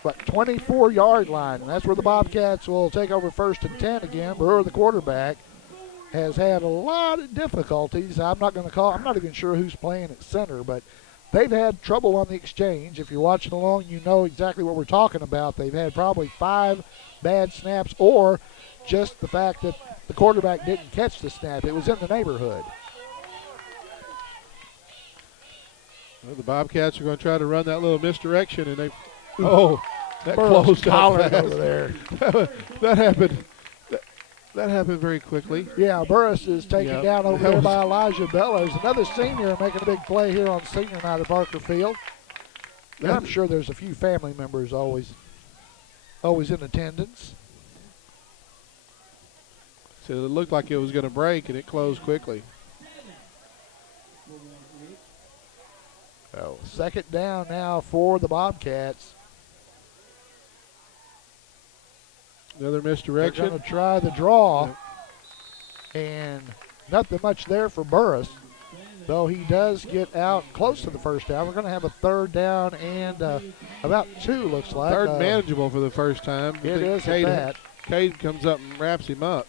24-yard line. And that's where the Bobcats will take over 1st and 10 again. Brewer, the quarterback, has had a lot of difficulties. I'm not even sure who's playing at center, but they've had trouble on the exchange. If you're watching along, you know exactly what we're talking about. They've had probably 5 bad snaps, or just the fact that the quarterback didn't catch the snap. It was in the neighborhood. Well, the Bobcats are going to try to run that little misdirection, and that closed collar up over there. that happened. That happened very quickly. Yeah, Burris is taken down over there by Elijah Bellows. Another senior making a big play here on senior night at Barker Field. And I'm sure there's a few family members always in attendance. So it looked like it was going to break, and it closed quickly. So 2nd down now for the Bobcats. Another misdirection. They're going to try the draw, and nothing much there for Burris, though he does get out close to the 1st down. We're going to have a 3rd down and about 2, looks like. 3rd manageable for the first time. It is at that. Cade comes up and wraps him up.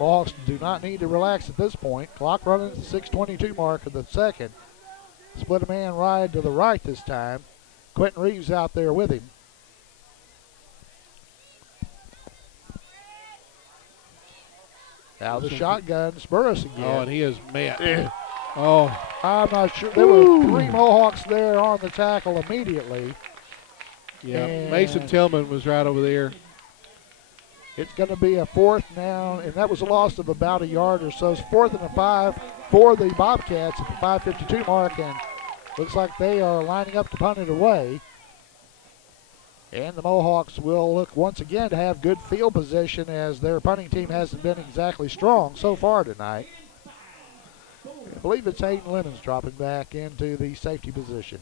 Mohawks do not need to relax at this point. Clock running at the 6:22 mark of the 2nd. Split a man ride to the right this time. Quentin Reeves out there with him. Now the shotgun, Burris again. Oh, and he is met. Yeah. Oh. I'm not sure. There were 3 Mohawks there on the tackle immediately. Yeah, and Mason Tillman was right over there. It's going to be a 4th now, and that was a loss of about a yard or so. It's 4th and 5 for the Bobcats at the 5:52 mark, and looks like they are lining up to punt it away. And the Mohawks will look once again to have good field position, as their punting team hasn't been exactly strong so far tonight. I believe it's Hayden Lemons dropping back into the safety position.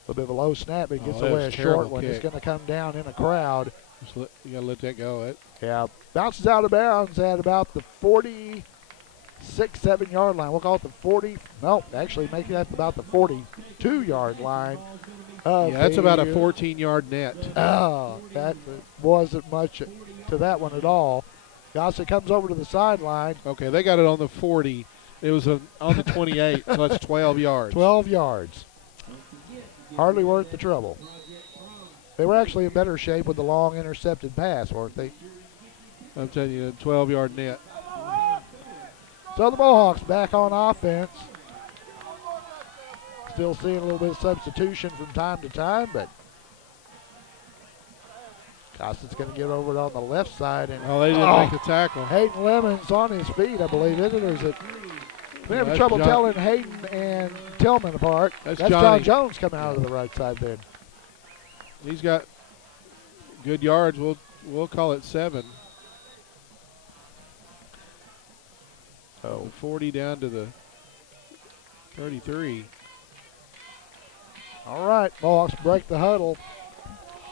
A little bit of a low snap, but it gets away a short one. It's going to come down in a crowd. You got to let that go. Yeah, bounces out of bounds at about the 46-7 line. We'll call it the 40. No, actually making that about the 42-yard line. That's about a 14-yard net. Oh, that wasn't much to that one at all. Gossett comes over to the sideline. Okay, they got it on the 40. It was on the 28, so that's 12 yards. 12 yards. Hardly worth the trouble. They were actually in better shape with the long intercepted pass, weren't they? I'm telling you, a 12-yard net. So the Mohawks back on offense. Still seeing a little bit of substitution from time to time, but Gossett's going to get over it on the left side. And they didn't make the tackle. Hayden Lemons on his feet, I believe, isn't it? Or is it? We're having trouble telling Hayden and Tillman apart. That's John Jones coming out of the right side then. He's got good yards. We'll call it 7. Oh, 40 down to the 33. All right, Mohawks break the huddle.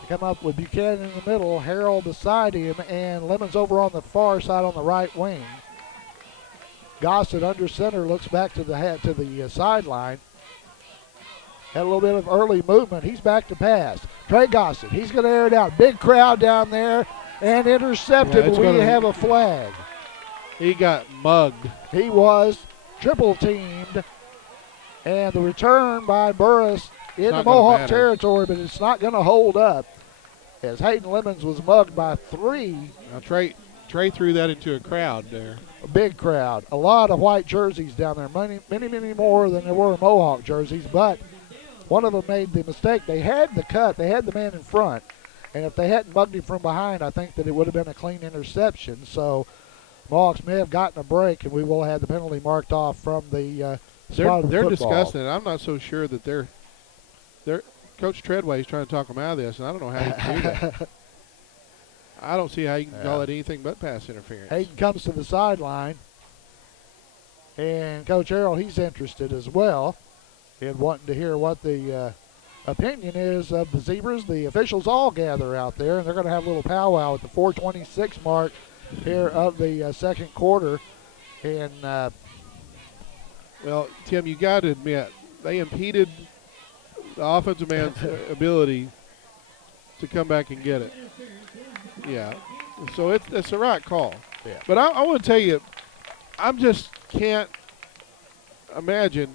They come up with Buchanan in the middle, Harrell beside him, and Lemons over on the far side on the right wing. Gossett under center looks back to the sideline. Had a little bit of early movement. He's back to pass. Trey Gossett, he's going to air it out. Big crowd down there and intercepted. We have a flag. He got mugged. He was triple teamed. And the return by Burris in the Mohawk territory, but it's not going to hold up, as Hayden Lemons was mugged by 3. Now Trey threw that into a crowd there. A big crowd. A lot of white jerseys down there. Many more than there were Mohawk jerseys, but one of them made the mistake. They had the cut. They had the man in front. And if they hadn't mugged him from behind, I think that it would have been a clean interception. So Mohawks may have gotten a break, and we will have the penalty marked off from the spot of the They're football. discussing it. I'm not so sure that they're Coach Treadway is trying to talk them out of this, and I don't know how he can do that. I don't see how you can call it anything but pass interference. Hayden comes to the sideline, and Coach Errol, he's interested as well in wanting to hear what the opinion is of the Zebras. The officials all gather out there, and they're going to have a little powwow at the 4:26 mark here of the second quarter. And well, Tim, you got to admit they impeded the offensive man's ability to come back and get it. Yeah, so it's the right call. Yeah. But I want to tell you, I just can't imagine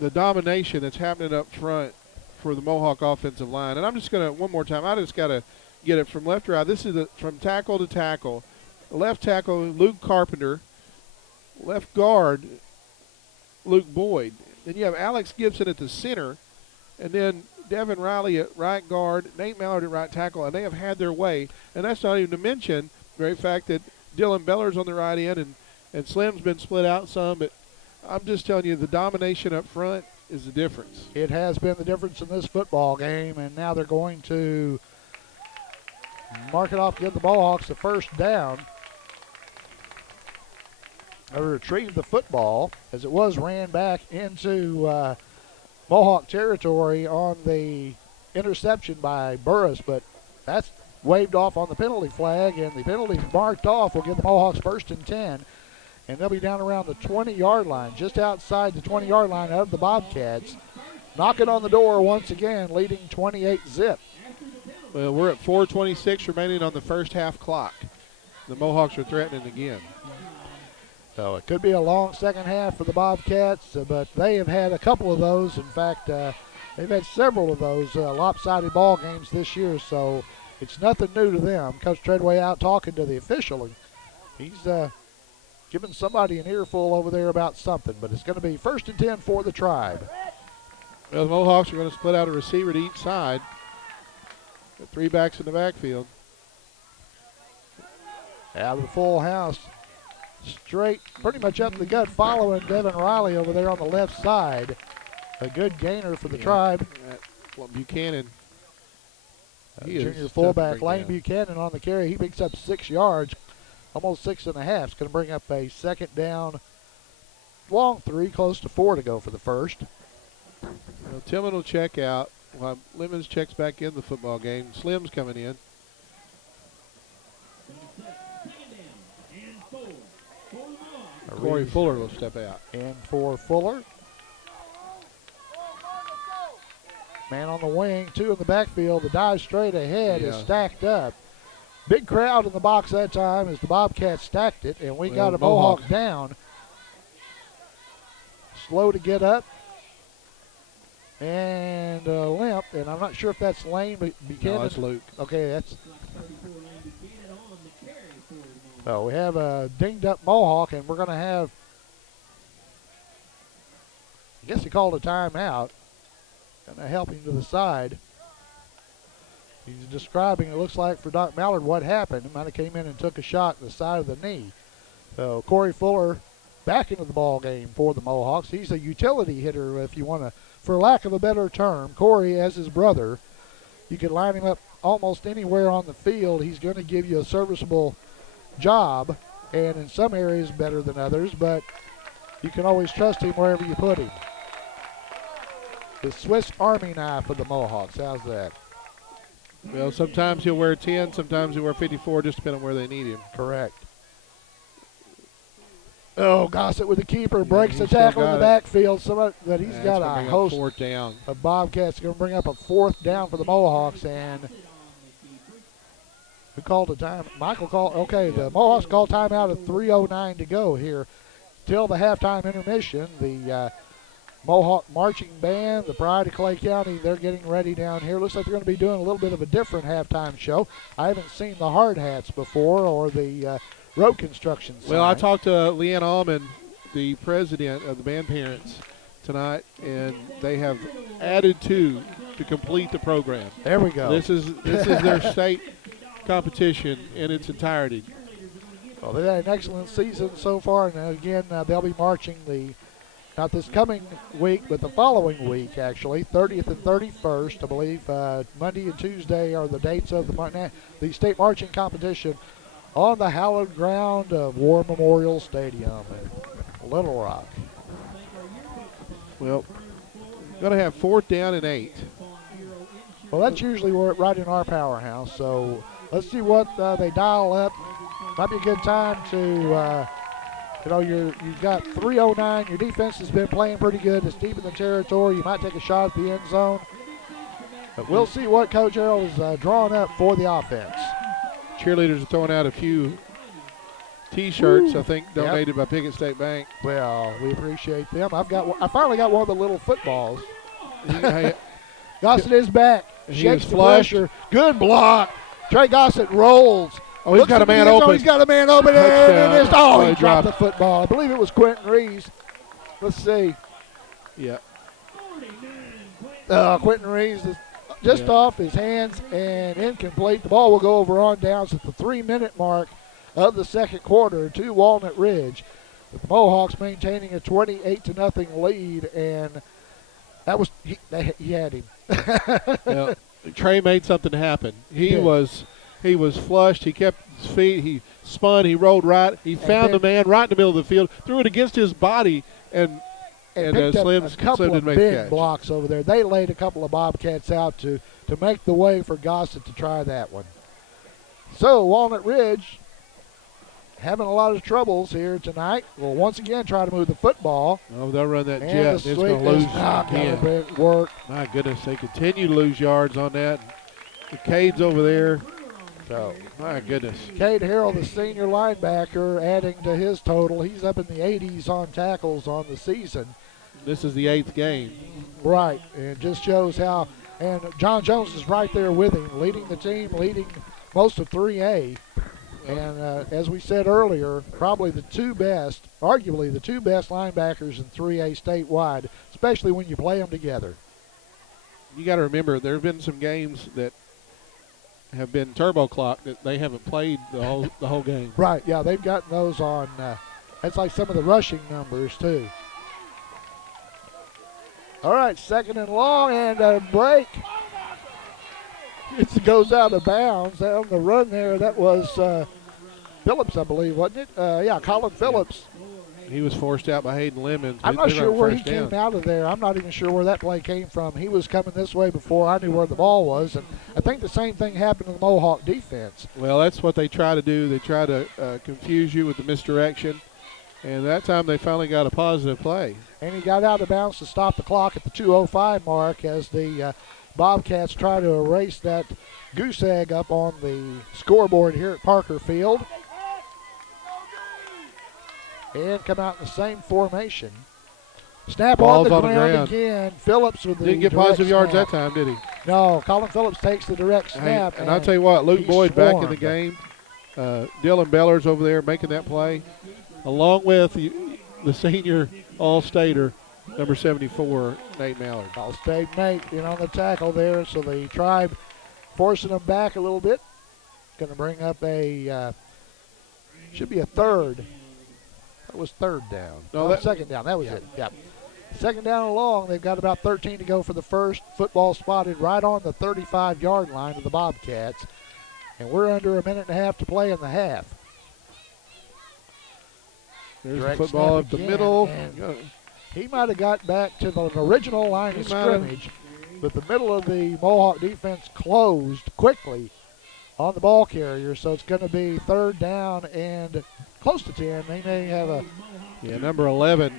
the domination that's happening up front for the Mohawk offensive line. And I'm just going to, one more time, I just got to get it from left to right. This is from tackle to tackle. Left tackle, Luke Carpenter. Left guard, Luke Boyd. Then you have Alex Gibson at the center. And then Devin Riley at right guard, Nate Mallard at right tackle. And they have had their way. And that's not even to mention the very fact that Dylan Beller's on the right end and Slim's been split out some. But I'm just telling you, the domination up front is the difference. it has been the difference in this football game, and now they're going to mark it off, give the Mohawks the first down. They retrieved the football as it was ran back into Mohawk territory on the interception by Burris, but that's waved off on the penalty flag, and the penalty marked off will give the Mohawks first and 10. And they'll be down around the 20-yard line, just outside the 20-yard line of the Bobcats. Knocking on the door once again, leading 28-zip. Well, we're at 4:26 remaining on the first half clock. The Mohawks are threatening again. So it could be a long second half for the Bobcats, but they have had a couple of those. In fact, they've had several of those lopsided ball games this year, so it's nothing new to them. Coach Treadway out talking to the official. He's giving somebody an earful over there about something, but it's going to be first and 10 for the Tribe. Well, the Mohawks are going to split out a receiver to each side. Got 3 backs in the backfield. Out of the full house, straight, pretty much up the gut, following Devin Riley over there on the left side. A good gainer for the Tribe. Buchanan. Junior fullback Lane Buchanan on the carry. He picks up 6 yards. Almost 6.5. It's going to bring up a second down. Long 3, close to 4 to go for the first. Well, Tillman will check out while Lemons checks back in the football game. Slim's coming in. Corey Fuller will step out. And for Fuller. Man on the wing, 2 in the backfield. The dive straight ahead is stacked up. Big crowd in the box that time as the Bobcats stacked it, and we got a Mohawk down. Slow to get up. And limp, and I'm not sure if that's Lane Buchanan. No, that's Luke. Okay, that's. So we have a dinged up Mohawk, and we're going to have, I guess he called a timeout. Going to help him to the side. He's describing, it looks like, for Doc Mallard what happened. He might have came in and took a shot at the side of the knee. So Corey Fuller back into the ball game for the Mohawks. He's a utility hitter, if you want to, for lack of a better term. Corey, as his brother, you can line him up almost anywhere on the field. He's going to give you a serviceable job, and in some areas better than others, but you can always trust him wherever you put him. The Swiss Army knife of the Mohawks. How's that? Well, sometimes he'll wear 10, sometimes he'll wear 54, just depending on where they need him. Correct. Oh, Gossett with the keeper, breaks the tackle in the backfield. So that he's got a host fourth down. of Bobcats. Going to bring up a 4th down for the Mohawks. And who called a time? Michael called. Okay, the Mohawks called timeout at 3:09 to go here till the halftime intermission. The Mohawk marching band, the Pride of Clay County, they're getting ready down here. Looks like they're going to be doing a little bit of a different halftime show. I haven't seen the hard hats before or the road construction sign. Well, I talked to Leanne Allman, the president of the band parents, tonight, and they have added 2 to complete the program. There we go. This is their state competition in its entirety. Well, they've had an excellent season so far, and again, they'll be marching not this coming week, but the following week, actually, 30th and 31st, I believe. Monday and Tuesday are the dates of the state marching competition on the hallowed ground of War Memorial Stadium in Little Rock. Well, Going to have 4th down and 8. Well, that's usually right in our powerhouse. So let's see what they dial up. Might be a good time to, you've got 309. Your defense has been playing pretty good. It's deep in the territory. You might take a shot at the end zone. But we'll see what Coach Harrell is drawing up for the offense. Cheerleaders are throwing out a few T-shirts, I think, donated by Piggott State Bank. Well, we appreciate them. I finally got one of the little footballs. Hey, Gossett is back. He Shakes is the flushed. pressure. Good block. Trey Gossett rolls. Oh, he's got a man open. He's got a man open. Touchdown. And he dropped the football. I believe it was Quentin Reeves. Let's see. Yeah. Quentin Reeves is just off his hands and incomplete. The ball will go over on downs at the 3-minute mark of the second quarter to Walnut Ridge. The Mohawks maintaining a 28-0 lead, and that was he had him. Well, Trey made something happen. He was flushed. He kept his feet. He spun. He rolled right. He found the man right in the middle of the field, threw it against his body, and Slim a couple didn't of make the big catch. blocks over there. They laid a couple of Bobcats out to make the way for Gossett to try that one. So Walnut Ridge having a lot of troubles here tonight. Will once again try to move the football. Oh, they'll run that And jet. the It's going sweep to lose is not again. going to work. My goodness, they continue to lose yards on that. The Cade's over there. So My goodness. Cade Harrell, the senior linebacker, adding to his total. He's up in the 80s on tackles on the season. This is the 8th game. Right, and it just shows how. And John Jones is right there with him, leading the team, leading most of 3A. And as we said earlier, probably arguably the two best linebackers in 3A statewide, especially when you play them together. You got to remember, there have been some games that have been turbo clock that they haven't played the whole game. Right, yeah, they've gotten those on. That's like some of the rushing numbers, too. All right, 2nd and long, and a break. It goes out of bounds on the run there. That was Phillips, I believe, wasn't it? Yeah, Colin Phillips. He was forced out by Hayden Lemons. I'm not They sure run where he first down. came out of there. I'm not even sure where that play came from. He was coming this way before I knew where the ball was, and I think the same thing happened to the Mohawk defense. Well, that's what they try to do. They try to confuse you with the misdirection, and that time they finally got a positive play. And he got out of bounds to stop the clock at the 2:05 mark as the Bobcats try to erase that goose egg up on the scoreboard here at Parker Field. And come out in the same formation. Snap Ball's on on the the ground ground. Again. Phillips with the Didn't get direct positive yards snap. that time, did he? No, Colin Phillips takes the direct Hey, snap. and I'll tell you what, Luke he Boyd back in the swarmed. game. Dylan Beller's over there making that play, along with the senior All-Stater, number 74, Nate Mallard. All-State Nate in on the tackle there, so the Tribe forcing them back a little bit. Going to bring up should be a third. That was 3rd down. No, Oh, 2nd down. That was it. Yep. 2nd down and long. They've got about 13 to go for the first. Football spotted right on the 35-yard line of the Bobcats. And we're under a minute and a half to play in the half. There's the Direct football snap up the again, middle. and he might have got back to the original line of scrimmage, but the middle of the Mohawk defense closed quickly on the ball carrier, so it's going to be 3rd down and close to 10. They may have a number 11,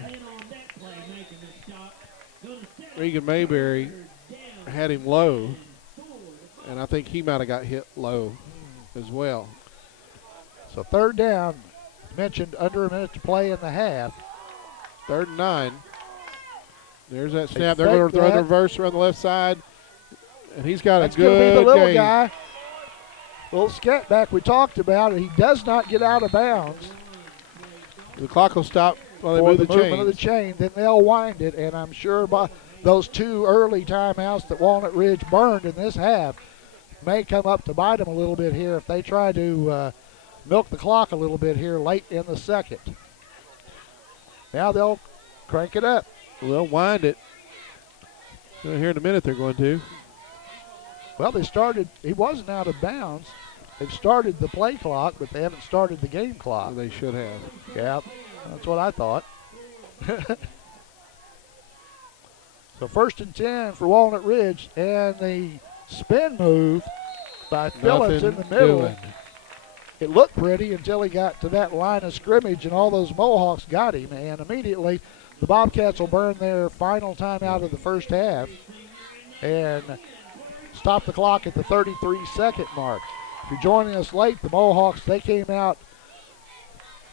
Regan Mayberry, had him low, and I think he might have got hit low as well. So 3rd down, mentioned under a minute to play in the half. 3rd and 9. There's that snap. They They're going to fake throw the that. reverse around the left side, and he's got That's a going to be the good little game. guy. Little scat back we talked about it. He does not get out of bounds. The clock will stop while they For move the the movement of the chains. chain, then they'll wind it, and I'm sure by those 2 early timeouts that Walnut Ridge burned in this half may come up to bite them a little bit here if they try to milk the clock a little bit here late in the second. Now they'll crank it up. They'll wind it. Here in a minute they're going to. Well, he wasn't out of bounds. They've started the play clock, but they haven't started the game clock. They should have. Yeah, that's what I thought. So So 1st and 10 for Walnut Ridge, and the spin move by Phillips in the middle. Doing. It looked pretty until he got to that line of scrimmage, and all those Mohawks got him, and immediately the Bobcats will burn their final timeout of the first half and stop the clock at the 33-second mark. If you're joining us late, the Mohawks, they came out,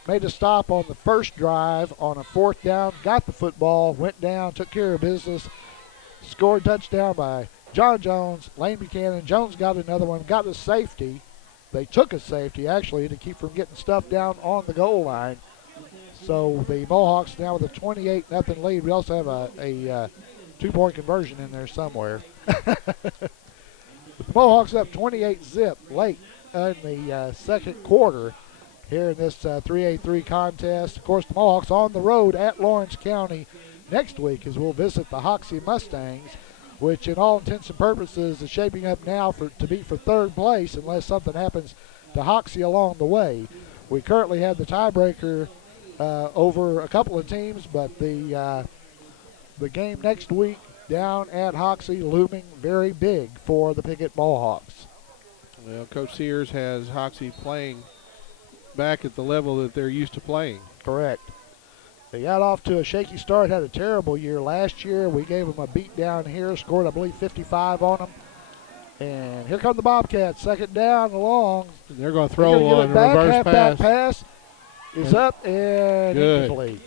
made a stop on the first drive on a 4th down, got the football, went down, took care of business, scored a touchdown by John Jones, Lane Buchanan. Jones got another one, got a safety. They took a safety, actually, to keep from getting stuff down on the goal line. So the Mohawks now with a 28-0 lead. We also have a 2-point conversion in there somewhere. The Mohawks up 28-zip late in the second quarter here in this 3A3 contest. Of course, the Mohawks on the road at Lawrence County next week as we'll visit the Hoxie Mustangs, which in all intents and purposes is shaping up now to be for 3rd place unless something happens to Hoxie along the way. We currently have the tiebreaker over a couple of teams, but the game next week down at Hoxie looming very big for the Piggott Mohawks. Well, Coach Sears has Hoxie playing back at the level that they're used to playing. Correct. They got off to a shaky start, had a terrible year last year. We gave them a beat down here, scored, I believe, 55 on them. And here come the Bobcats, 2nd down and long. And they're going to throw on a back, reverse halfback pass. pass is up and incomplete.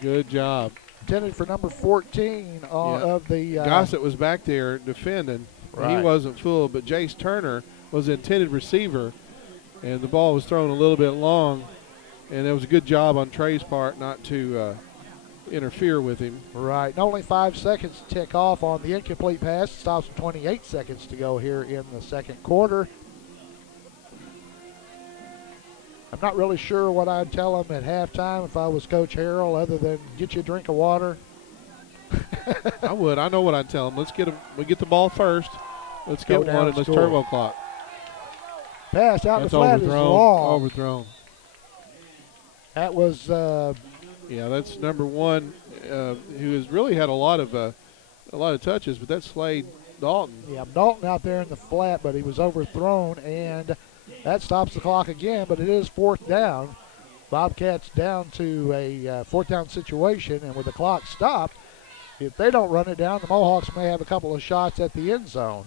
Good job. Intended for number 14 of the... Gossett was back there defending. Right. He wasn't fooled, but Jace Turner was the intended receiver, and the ball was thrown a little bit long, and it was a good job on Trey's part not to interfere with him. Right. And only 5 seconds to tick off on the incomplete pass. It stops with 28 seconds to go here in the second quarter. I'm not really sure what I'd tell them at halftime if I was Coach Harrell, other than get you a drink of water. I would. I know what I'd tell them. Let's get them. We get the ball first. Let's get one and let's turbo clock. Pass out the That's flat is long. Overthrown. That was. Yeah, that's number 1, who has really had a lot of touches, but that's Slade Dalton. Yeah, Dalton out there in the flat, but he was overthrown, and that stops the clock again, but it is 4th down. Bobcats down to a 4th down situation, and with the clock stopped, if they don't run it down, the Mohawks may have a couple of shots at the end zone.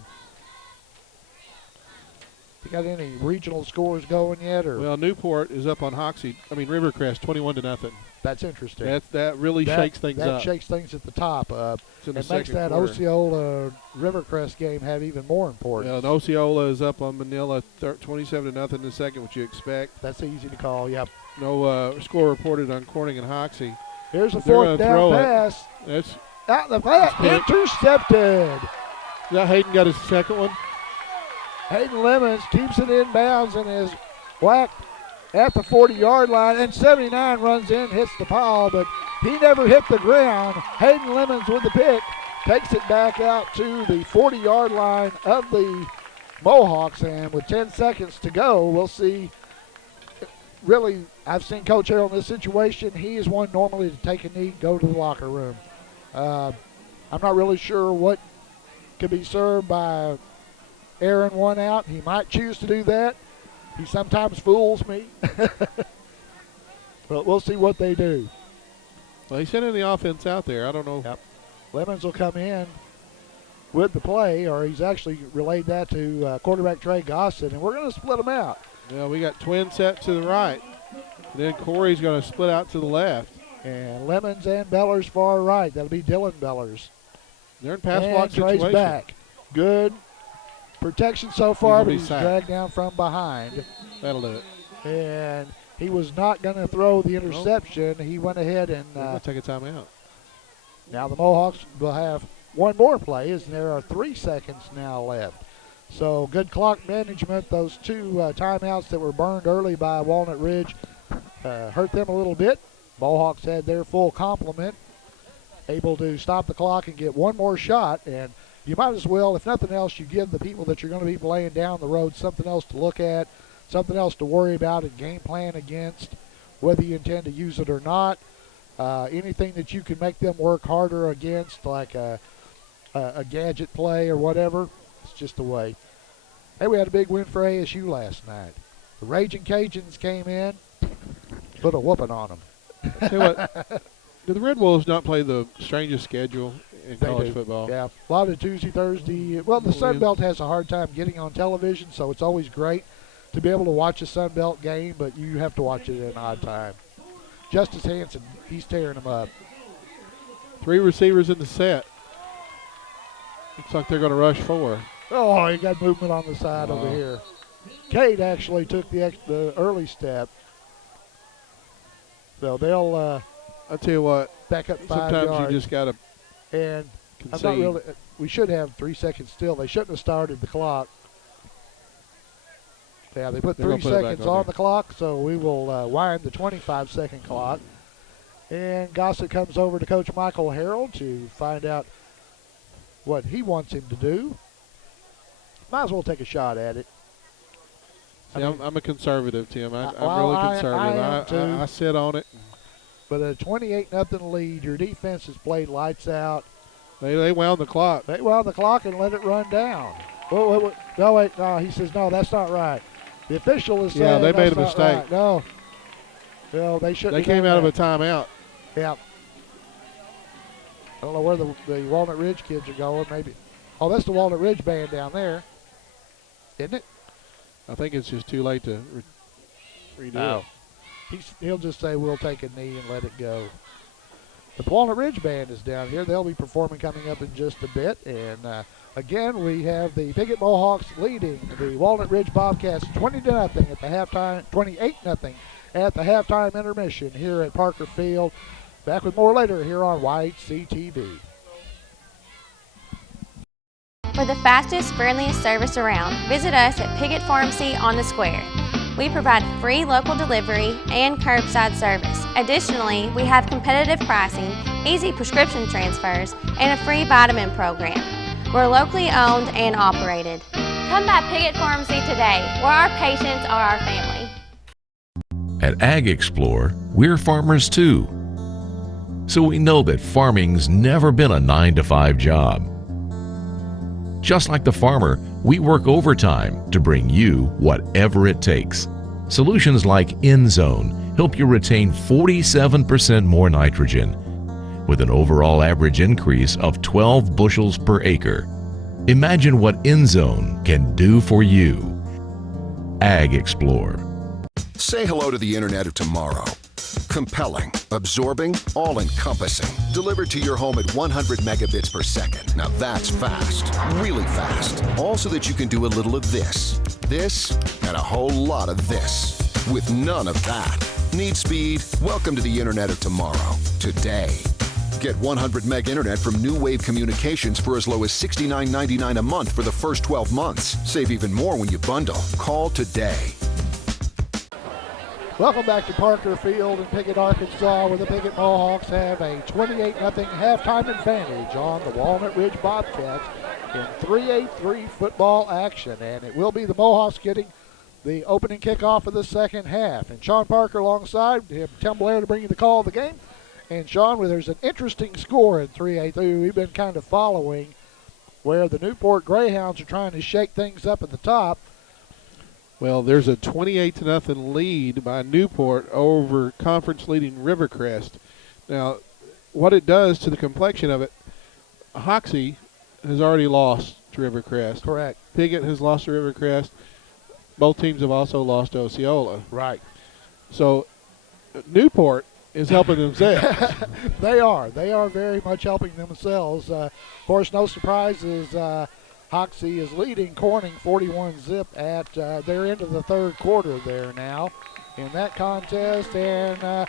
You got any regional scores going yet? Or Well, Newport is up on Rivercrest, 21-0. That's interesting. That really shakes things up. That shakes things at the top up. It makes that Osceola Rivercrest game have even more importance. Yeah, and Osceola is up on Manila 27-0 in the second, which you expect. That's easy to call, yep. No score reported on Corning and Hoxie. Here's a 4th down pass. That's out the flat, intercepted. Is that Hayden got his second one? Hayden Lemons keeps it in bounds and is whacked at the 40-yard line, and 79 runs in, hits the pile, but he never hit the ground. Hayden Lemons with the pick takes it back out to the 40-yard line of the Mohawks, and with 10 seconds to go, we'll see. Really, I've seen Coach Harrell in this situation. He is one normally to take a knee, go to the locker room. I'm not really sure what could be served by airing one out. He might choose to do that. He sometimes fools me. But we'll see what they do. Well, he's sending the offense out there. I don't know. Yep. Lemons will come in with the play, or he's actually relayed that to quarterback Trey Gossett, and we're going to split them out. Yeah, we got twin set to the right. And then Corey's going to split out to the left. And Lemons and Bellers far right. That'll be Dylan Bellers. They're in pass block situation. Trey's back. Good protection so far, but he's sacked. dragged down from behind. That'll do it. And he was not going to throw the interception. He went ahead and take a timeout. Now the Mohawks will have one more play, as there are 3 seconds now left. So good clock management. Those 2 timeouts that were burned early by Walnut Ridge hurt them a little bit. Mohawks had their full complement, able to stop the clock and get one more shot. And you might as well, if nothing else, you give the people that you're going to be playing down the road something else to look at, something else to worry about and game plan against, whether you intend to use it or not. anything that you can make them work harder against, like a gadget play or whatever, it's just the way. Hey, we had a big win for ASU last night. The Raging Cajuns came in, put a whooping on them. Tell you what, do the Red Wolves not play the strangest schedule in college football? Yeah, a lot of Tuesday, Thursday. Well, the Sun Belt has a hard time getting on television, so it's always great to be able to watch a Sun Belt game, but you have to watch it at an odd time. Justice Hansen, he's tearing them up. 3 receivers in the set. Looks like they're going to rush 4. Oh, he got movement on the side over here. Cade actually took the early step. So they'll I tell you what, back up 5 sometimes yards. you just got to And concede. I'm not really. We should have 3 seconds still. They shouldn't have started the clock. Yeah, they put They're 3 gonna put it back seconds on on there. the clock, so we will wind the 25-second clock. And Gossett comes over to Coach Michael Harrell to find out what he wants him to do. Might as well take a shot at it. See, I'm a conservative, Tim. I'm well, really conservative. I am too. I sit on it. But a 28-0 lead. Your defense has played lights out. They wound the clock. They wound the clock and let it run down. Oh, wait, no. He says, no, that's not right. The official is saying Yeah, they made a that's not mistake. right. No. Well, they shouldn't They have came done out of a that. timeout. Yeah. I don't know where the Walnut Ridge kids are going. Maybe. Oh, that's the Walnut Ridge band down there. Isn't it? I think it's just too late to redo it. He'll just say, we'll take a knee and let it go. The Walnut Ridge band is down here. They'll be performing coming up in just a bit. And, again, we have the Piggott Mohawks leading the Walnut Ridge Bobcats 20-0 at the halftime, 28-0 at the halftime intermission here at Parker Field. Back with more later here on YHC-TV. For the fastest, friendliest service around, visit us at Piggott Pharmacy on the Square. We provide free local delivery and curbside service. Additionally, we have competitive pricing, easy prescription transfers, and a free vitamin program. We're locally owned and operated. Come by Piggott Pharmacy today, where our patients are our family. At Ag Explorer, we're farmers too. So we know that farming's never been a 9-to-5 job. Just like the farmer, we work overtime to bring you whatever it takes. Solutions like InZone help you retain 47% more nitrogen, with an overall average increase of 12 bushels per acre. Imagine what InZone can do for you. Ag Explorer. Say hello to the Internet of tomorrow. Compelling, absorbing, all-encompassing. Delivered to your home at 100 megabits per second. Now that's fast. Really fast. All so that you can do a little of this, and a whole lot of this. With none of that. Need speed? Welcome to the Internet of tomorrow. Today. Get 100 meg internet from New Wave Communications for as low as $69.99 a month for the first 12 months. Save even more when you bundle. Call today. Welcome back to Parker Field in Piggott, Arkansas, where the Piggott Mohawks have a 28-0 halftime advantage on the Walnut Ridge Bobcats in 3-8-3 football action. And it will be the Mohawks getting the opening kickoff of the second half. And Sean Parker alongside him, Tim Blair to bring you the call of the game. And Sean, well, there's an interesting score in 3-8-3 we've been kind of following, where the Newport Greyhounds are trying to shake things up at the top. Well, there's a 28-0 lead by Newport over conference-leading Rivercrest. Now, what it does to the complexion of it, Hoxie has already lost to Rivercrest. Correct. Piggott has lost to Rivercrest. Both teams have also lost to Osceola. Right. So Newport is helping themselves. They are. They are very much helping themselves. Of course, no surprises. Hoxie is leading Corning 41-0 at their end of the third quarter there now in that contest. And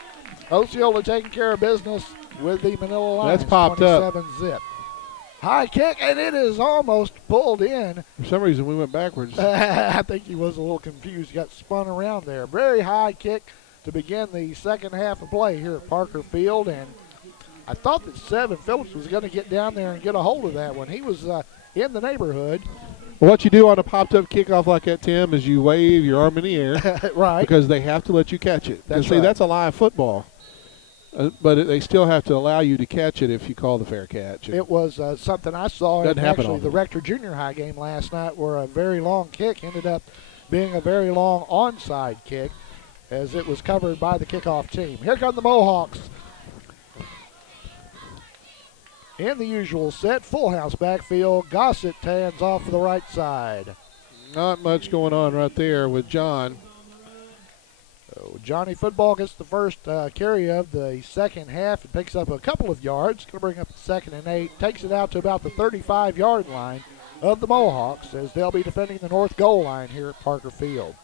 Osceola taking care of business with the Manila Lions. That's popped up. 27-0. High kick, and it is almost pulled in. For some reason, we went backwards. I think he was a little confused. He got spun around there. Very high kick to begin the second half of play here at Parker Field. And I thought that Seven Phillips was going to get down there and get a hold of that one. He was in the neighborhood. What you do on a popped-up kickoff like that, Tim, is you wave your arm in the air. Right. Because they have to let you catch it. That's See, right. that's a live football. But they still have to allow you to catch it if you call the fair catch. It was something I saw Doesn't in happen actually often. the Rector Junior High game last night, where a very long kick ended up being a very long onside kick, as it was covered by the kickoff team. Here come the Mohawks. In the usual set, full house backfield. Gossett hands off for the right side. Not much going on right there with John. So Johnny Football gets the first carry of the second half. It picks up a couple of yards. Going to bring up the 2nd and 8. Takes it out to about the 35-yard line of the Mohawks, as they'll be defending the north goal line here at Parker Field.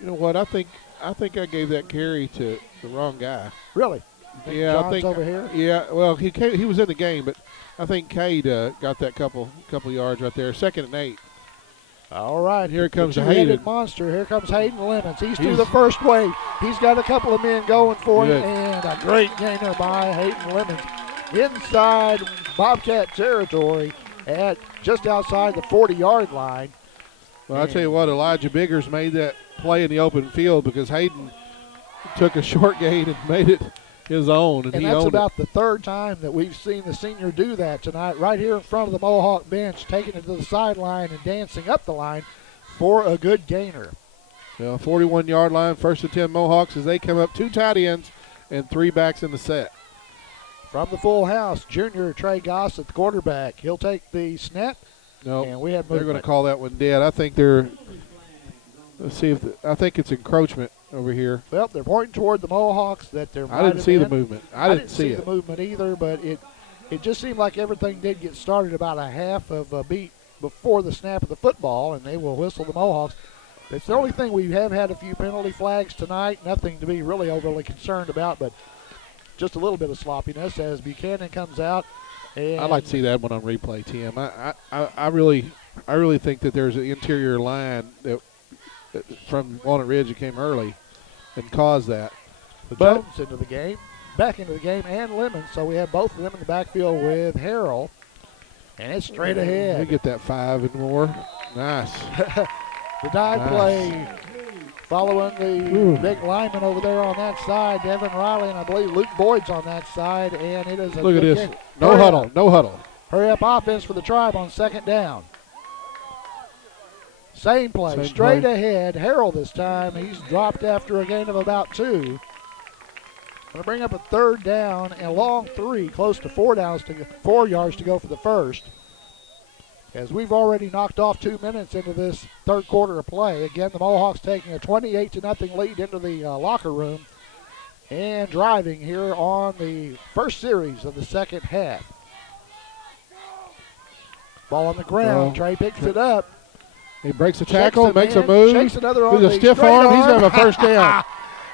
You know what? I think I gave that carry to the wrong guy. Really? Yeah, John's I think over here. Yeah, well, he was in the game, but I think Cade got that couple yards right there. 2nd and 8. All right, Here comes the Hayden. two-headed monster. Here comes Hayden Lemons. He's through the first wave. He's got a couple of men going for him, Good. and a great gainer by Hayden Lemons inside Bobcat territory at just outside the 40-yard line. Well, I tell you what, Elijah Biggers made that play in the open field because Hayden took a short gain and made it his own, and he that's owned about the third time that we've seen the senior do that tonight, right here in front of the Mohawk bench, taking it to the sideline and dancing up the line for a good gainer. Well, 41-yard line, 1st and 10 Mohawks as they come up 2 tight ends and 3 backs in the set. From the full house, junior Trey Goss at the quarterback. He'll take the snap. No, And we have they're going to movement. call that one dead. I think they're. Let's see I think it's encroachment over here. Well, they're pointing toward the Mohawks that there I didn't see the movement. I didn't see the it. movement either, but it just seemed like everything did get started about a half of a beat before the snap of the football, and they will whistle the Mohawks. It's the only thing. We have had a few penalty flags tonight. Nothing to be really overly concerned about, but just a little bit of sloppiness as Buchanan comes out. And I'd like to see that one on replay, Tim. I really think that there's an interior line that from Walnut Ridge that came early and caused that. Jones into the game, back into the game, and Lemons. So we have both of them in the backfield with Harrell, and it's straight We ahead. get that 5 and more. Nice. The dive Nice. play following the big lineman over there on that side, Devin Riley, and I believe Luke Boyd's on that side, and it is a Look at good this. game. No Hurry huddle. up. No huddle. Hurry up offense for the Tribe on 2nd down. Same play, Same straight play. ahead. Harrell this time. He's dropped after a gain of about 2. Going to bring up a 3rd down and a long 3, close to 4 yards to go for the first. As we've already knocked off 2 minutes into this 3rd quarter of play. Again, the Mohawks taking a 28-0 lead into the locker room and driving here on the first series of the 2nd half. Ball on the ground. Well, Trey picks it up. He breaks a Shakes tackle, the makes a man, move. shakes another on With a the stiff straight arm, he's going to have a first down.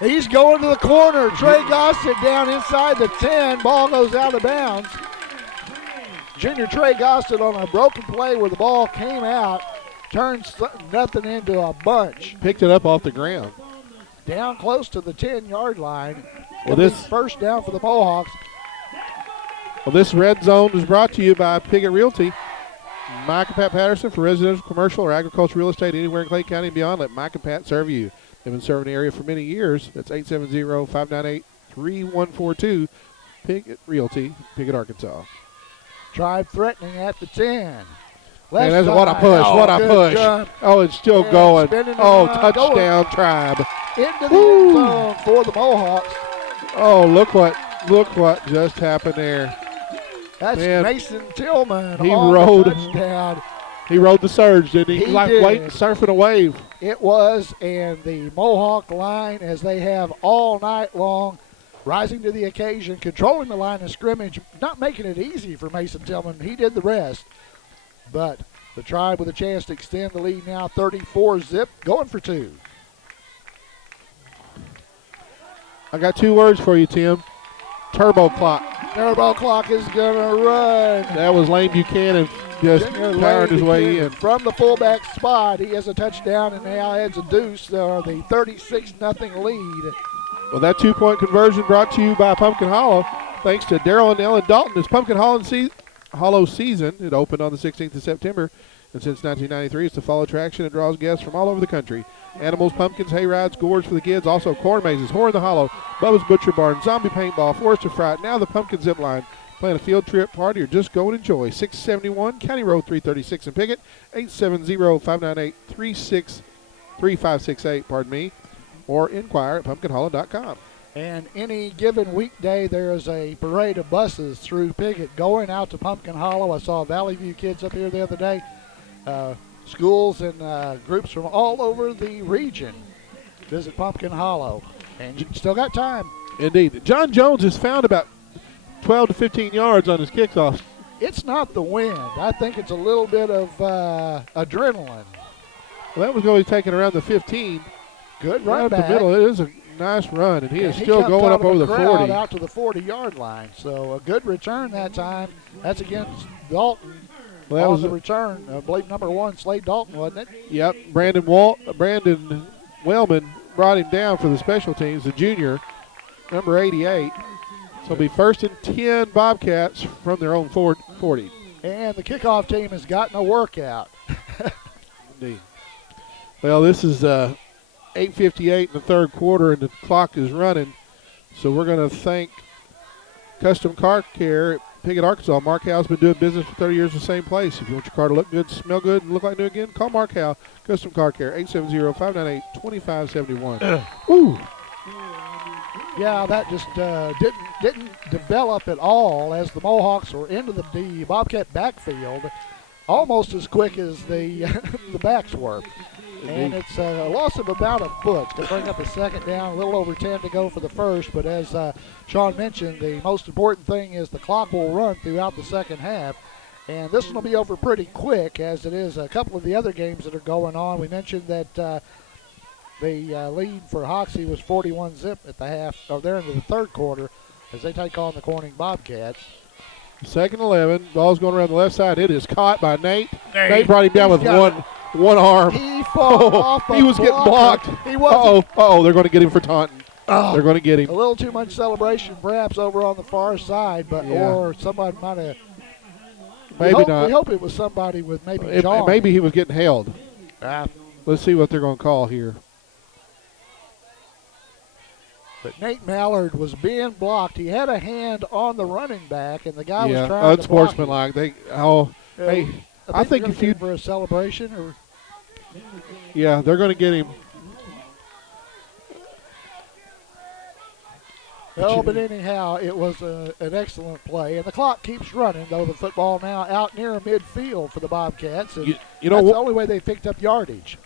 He's going to the corner. Trey Gossett down inside the 10. Ball goes out of bounds. Junior Trey Gossett on a broken play where the ball came out, turns nothing into a bunch. Picked it up off the ground. Down close to the 10-yard line. Well, It'll be this- first down for the Mohawks. Well, this red zone is brought to you by Piggott Realty. Mike and Pat Patterson for residential, commercial, or agricultural real estate anywhere in Clay County and beyond. Let Mike and Pat serve you. They've been serving the area for many years. That's 870-598-3142. Piggott Realty, Piggott, Arkansas. Tribe threatening at the 10. Man, Left that's what a side. push, Oh, what a good push. jump. Oh, it's still And going. spinning Oh, around, touchdown, Tribe. Into the Woo. end zone for the Mohawks. Oh, look what just happened there. That's Man, Mason Tillman he on rode. the touchdown. He rode the surge, didn't he? He Like did. waiting, surfing a wave. It was, and the Mohawk line, as they have all night long, rising to the occasion, controlling the line of scrimmage, not making it easy for Mason Tillman. He did the rest. But the Tribe with a chance to extend the lead now, 34-zip, going for 2. I got 2 words for you, Tim. Turbo clock. Turbo clock is going to run. That was Lane Buchanan just Junior powering his Lane way Buchanan in. from the fullback spot. He has a touchdown and now adds a deuce. The 36-0 lead. Well, that 2-point conversion brought to you by Pumpkin Hollow. Thanks to Daryl and Ellen Dalton. It's Pumpkin Hollow season. It opened on the 16th of September And since 1993, it's the fall attraction that draws guests from all over the country. Animals, pumpkins, hay rides, gourds for the kids, also corn mazes, Horror in the Hollow, Bubba's Butcher Barn, Zombie Paintball, Forest of Fright, now the Pumpkin Zip Line. Plan a field trip, party, or just go and enjoy. 671 County Road 336 in Piggott, 870-598-3568, or inquire at pumpkinhollow.com. And any given weekday, there is a parade of buses through Piggott going out to Pumpkin Hollow. I saw Valley View kids up here the other day. Schools and groups from all over the region visit Pumpkin Hollow. And you still got time. Indeed. John Jones has found about 12 to 15 yards on his kickoff. It's not the wind. I think it's a little bit of adrenaline. Well, that was going to be taken around the 15. Good run right back. up the middle. It is a nice run, and he is still going up over the 40. Out to the 40-yard line. So a good return that time. That's against Dalton. Well, that on was the return. I believe number 1, Slade Dalton, wasn't it? Yep. Brandon Wellman brought him down for the special teams, the junior, number 88. So it'll be 1st and 10 Bobcats from their own 40. And the kickoff team has gotten a workout. Indeed. Well, this is 8:58 in the third quarter, and the clock is running. So we're going to thank Custom Car Care at Piggott, Arkansas. Mark Howell's been doing business for 30 years in the same place. If you want your car to look good, smell good, and look like new again, call Mark Howell, Custom Car Care, 870-598-2571. Woo! Yeah, that just didn't develop at all as the Mohawks were into the Bobcat backfield almost as quick as the the backs were. And it's a loss of about a foot to bring up a second down, a little over 10 to go for the first. But as Sean mentioned, the most important thing is the clock will run throughout the second half. And this one will be over pretty quick, as it is a couple of the other games that are going on. We mentioned that the lead for Hoxie was 41-zip at the half, or there into the third quarter, as they take on the Corning Bobcats. Second 11, ball's going around the left side. It is caught by Nate. Nate brought him down with one arm. He fought off a He was getting blocked. He was. Uh-oh, they're going to get him for taunting. They're going to get him. A little too much celebration perhaps over on the far side, but or somebody might have. Maybe not. We hope it was somebody with maybe John. Maybe he was getting held. Let's see what they're going to call here. But Nate Mallard was being blocked. He had a hand on the running back, and the guy was trying to block him. Unsportsmanlike. I think if you for a celebration, or they're going to get him. Well, but anyhow, it was an excellent play, and the clock keeps running. Though the football now out near midfield for the Bobcats, and you know that's the only way they picked up yardage.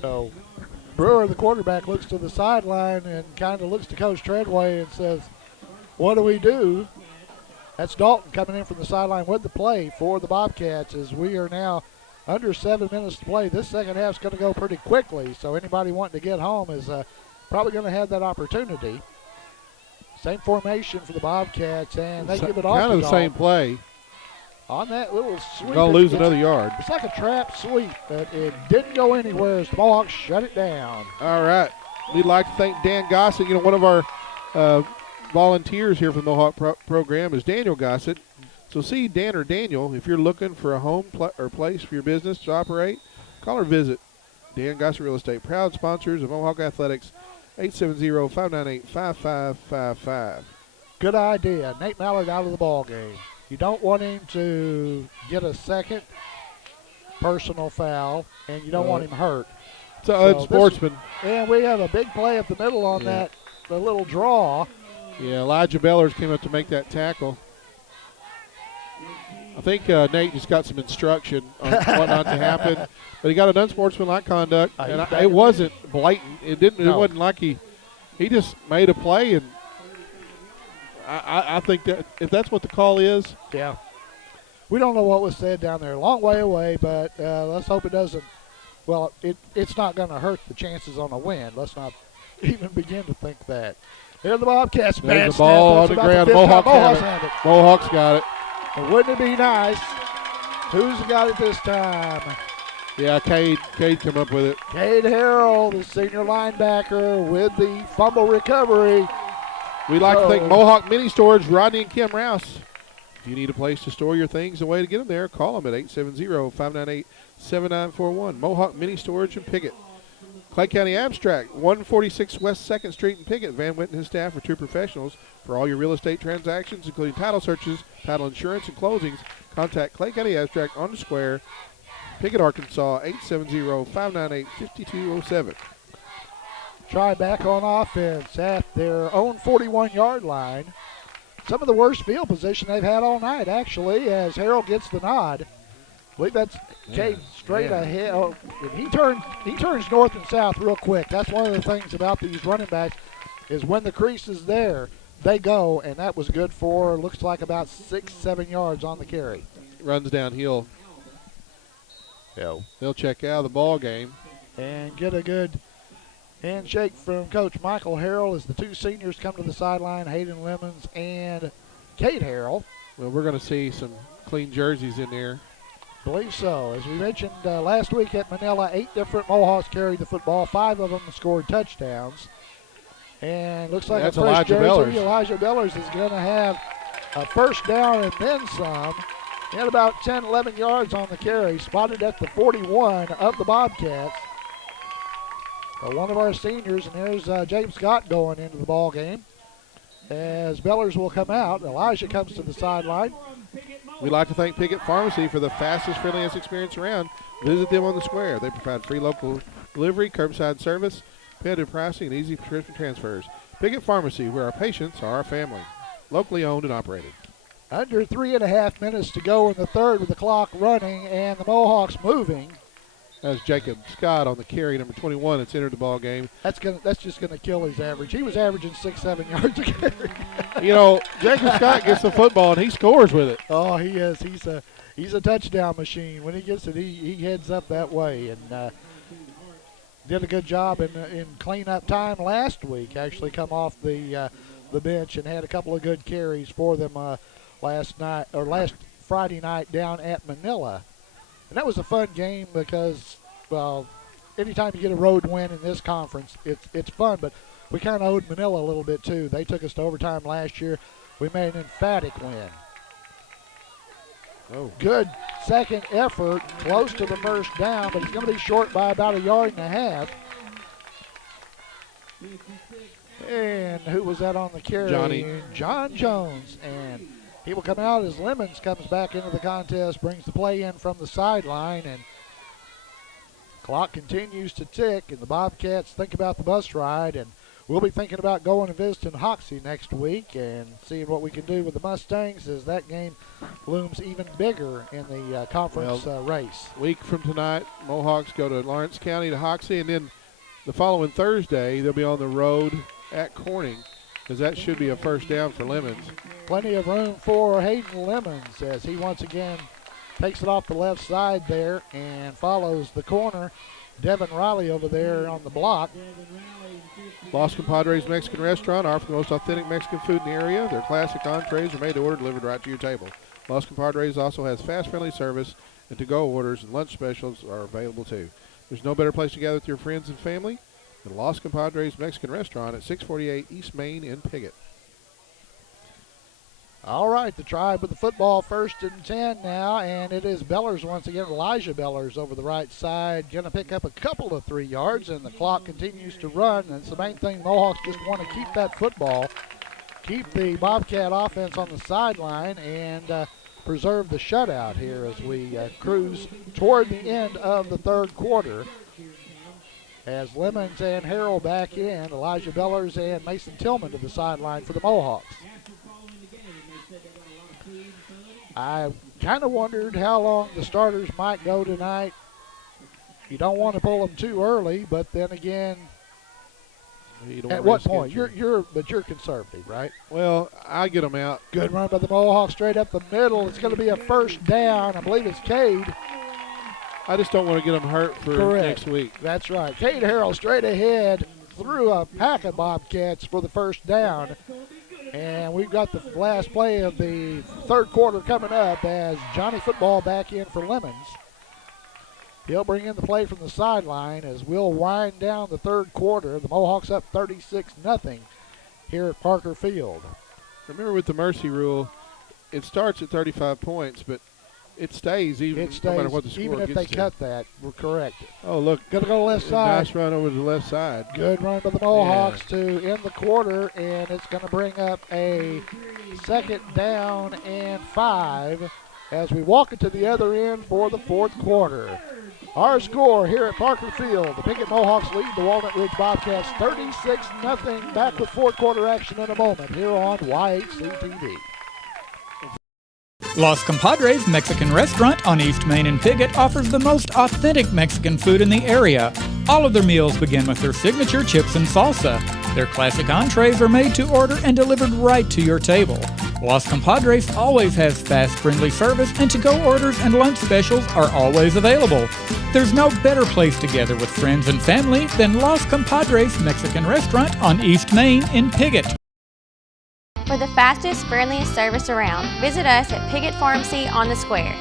So Brewer, the quarterback, looks to the sideline and kind of looks to Coach Treadway and says, what do we do? That's Dalton coming in from the sideline with the play for the Bobcats, as we are now under 7 minutes to play. This second half is going to go pretty quickly, so anybody wanting to get home is probably going to have that opportunity. Same formation for the Bobcats, and they give it off. Kind of the same play. On that little sweep. Going to lose another yard. It's like a trap sweep, but it didn't go anywhere as the Mohawks shut it down. All right. We'd like to thank Dan Gossett. One of our volunteers here from the Mohawk program is Daniel Gossett. So see Dan or Daniel, if you're looking for a home or place for your business to operate, call or visit Dan Gossett Real Estate. Proud sponsors of Mohawk Athletics, 870-598-5555. Good idea. Nate Mallard out of the ball game. You don't want him to get a second personal foul, and you don't want him hurt. So sportsman. And we have a big play up the middle on the little draw. Yeah, Elijah Bellers came up to make that tackle. I think Nate just got some instruction on what not to happen, but he got an unsportsmanlike conduct, and it wasn't blatant. It wasn't like he just made a play, and I think that if that's what the call is. Yeah. We don't know what was said down there. A long way away, but let's hope it doesn't. Well, it's not going to hurt the chances on a win. Let's not even begin to think that. There's the Bobcats. There's the ball on the ground. Mohawks have it. Mohawks got it. And wouldn't it be nice? Who's got it this time? Yeah, Cade come up with it. Cade Harrell, the senior linebacker, with the fumble recovery. We'd like to thank Mohawk Mini Storage, Rodney and Kim Rouse. If you need a place to store your things, a way to get them there, call them at 870-598-7941. Mohawk Mini Storage in Piggott. Clay County Abstract, 146 West 2nd Street in Piggott. Van Witt and his staff are two professionals for all your real estate transactions, including title searches, title insurance, and closings. Contact Clay County Abstract on the square, Piggott, Arkansas, 870-598-5207. Try back on offense at their own 41-yard line. Some of the worst field position they've had all night, actually, as Harold gets the nod. I believe that's Cade straight ahead. Oh, and he turns north and south real quick. That's one of the things about these running backs is when the crease is there, they go, and that was good for, looks like about 6-7 yards on the carry. Runs downhill. They'll check out of the ball game. And get a good handshake from Coach Michael Harrell as the two seniors come to the sideline, Hayden Lemons and Kate Harrell. Well, we're going to see some clean jerseys in there. Believe so. As we mentioned last week at Manila, 8 different Mohawks carried the football. 5 of them scored touchdowns. And looks like that's a fresh Elijah jersey. Bellers. Elijah Bellers is going to have a first down and then some. He had about 10, 11 yards on the carry, spotted at the 41 of the Bobcats. One of our seniors, and there's James Scott going into the ball game. As Bellers will come out, Elijah comes to the sideline. We'd like to thank Piggott Pharmacy for the fastest, friendliest experience around. Visit them on the square. They provide free local delivery, curbside service, competitive pricing, and easy prescription transfers. Piggott Pharmacy, where our patients are our family. Locally owned and operated. Under 3.5 minutes to go in the third with the clock running and the Mohawks moving. That's Jacob Scott on the carry, number 21, that's entered the ball game. That's just gonna kill his average. He was averaging 6-7 yards a carry. You know, Jacob Scott gets the football and he scores with it. Oh, he is. He's a touchdown machine. When he gets it, he heads up that way and did a good job in cleanup time last week. Actually, come off the bench and had a couple of good carries for them last Friday night down at Manila. And that was a fun game because, well, anytime you get a road win in this conference, it's fun. But we kind of owed Manila a little bit, too. They took us to overtime last year. We made an emphatic win. Oh. Good second effort, close to the first down, but he's going to be short by about 1.5 yards. And who was that on the carry? John Jones. And he will come out as Lemons comes back into the contest, brings the play in from the sideline, and clock continues to tick, and the Bobcats think about the bus ride, and we'll be thinking about going and visiting Hoxie next week and seeing what we can do with the Mustangs as that game looms even bigger in the conference race. Week from tonight, Mohawks go to Lawrence County to Hoxie, and then the following Thursday, they'll be on the road at Corning, because that should be a first down for Lemons. Plenty of room for Hayden Lemons as he once again takes it off the left side there and follows the corner. Devin Riley over there on the block. Los Compadres Mexican Restaurant offers the most authentic Mexican food in the area. Their classic entrees are made to order, delivered right to your table. Los Compadres also has fast, friendly service, and to-go orders and lunch specials are available too. There's no better place to gather with your friends and family than Los Compadres Mexican Restaurant at 648 East Main in Piggott. All right, the Tribe with the football, 1st and 10 now, and it is Bellers once again. Elijah Bellers over the right side, going to pick up a couple of 3 yards, and the clock continues to run. And it's the main thing. Mohawks just want to keep that football, keep the Bobcat offense on the sideline, and preserve the shutout here as we cruise toward the end of the third quarter. As Lemons and Harrell back in, Elijah Bellers and Mason Tillman to the sideline for the Mohawks. I kind of wondered how long the starters might go tonight. You don't want to pull them too early, but then again, at what point? You're conservative, right? Well, I get them out. Good run by the Mohawks straight up the middle. It's going to be a first down. I believe it's Cade. I just don't want to get them hurt for next week. That's right. Cade Harrell straight ahead through a pack of Bobcats for the first down. And we've got the last play of the third quarter coming up as Johnny Football back in for Lemons. He'll bring in the play from the sideline as we'll wind down the third quarter. The Mohawks up 36-0 here at Parker Field. Remember with the mercy rule, it starts at 35 points, but it stays no matter what the score even if gets they to. cut that. We're correct. Oh, look. Going to go left side. Nice run over to the left side. Good run by the Mohawks to end the quarter, and it's going to bring up a 2nd down and 5 as we walk it to the other end for the 4th quarter. Our score here at Parker Field, the Piggott Mohawks lead the Walnut Ridge Bobcats 36-0. Back with 4th quarter action in a moment here on YHCTV. Los Compadres Mexican Restaurant on East Main in Piggott offers the most authentic Mexican food in the area. All of their meals begin with their signature chips and salsa. Their classic entrees are made to order and delivered right to your table. Los Compadres always has fast, friendly service, and to-go orders and lunch specials are always available. There's no better place to gather with friends and family than Los Compadres Mexican Restaurant on East Main in Piggott. For the fastest, friendliest service around, visit us at Piggott Pharmacy on the Square.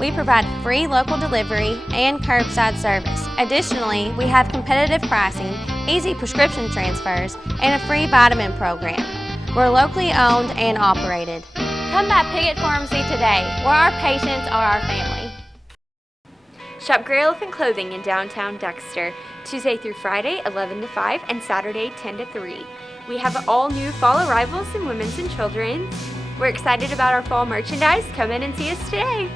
We provide free local delivery and curbside service. Additionally, we have competitive pricing, easy prescription transfers, and a free vitamin program. We're locally owned and operated. Come by Piggott Pharmacy today, where our patients are our family. Shop Grey Elephant Clothing in downtown Dexter, Tuesday through Friday, 11 to 5, and Saturday, 10 to 3. We have all new fall arrivals in women's and children's. We're excited about our fall merchandise. Come in and see us today.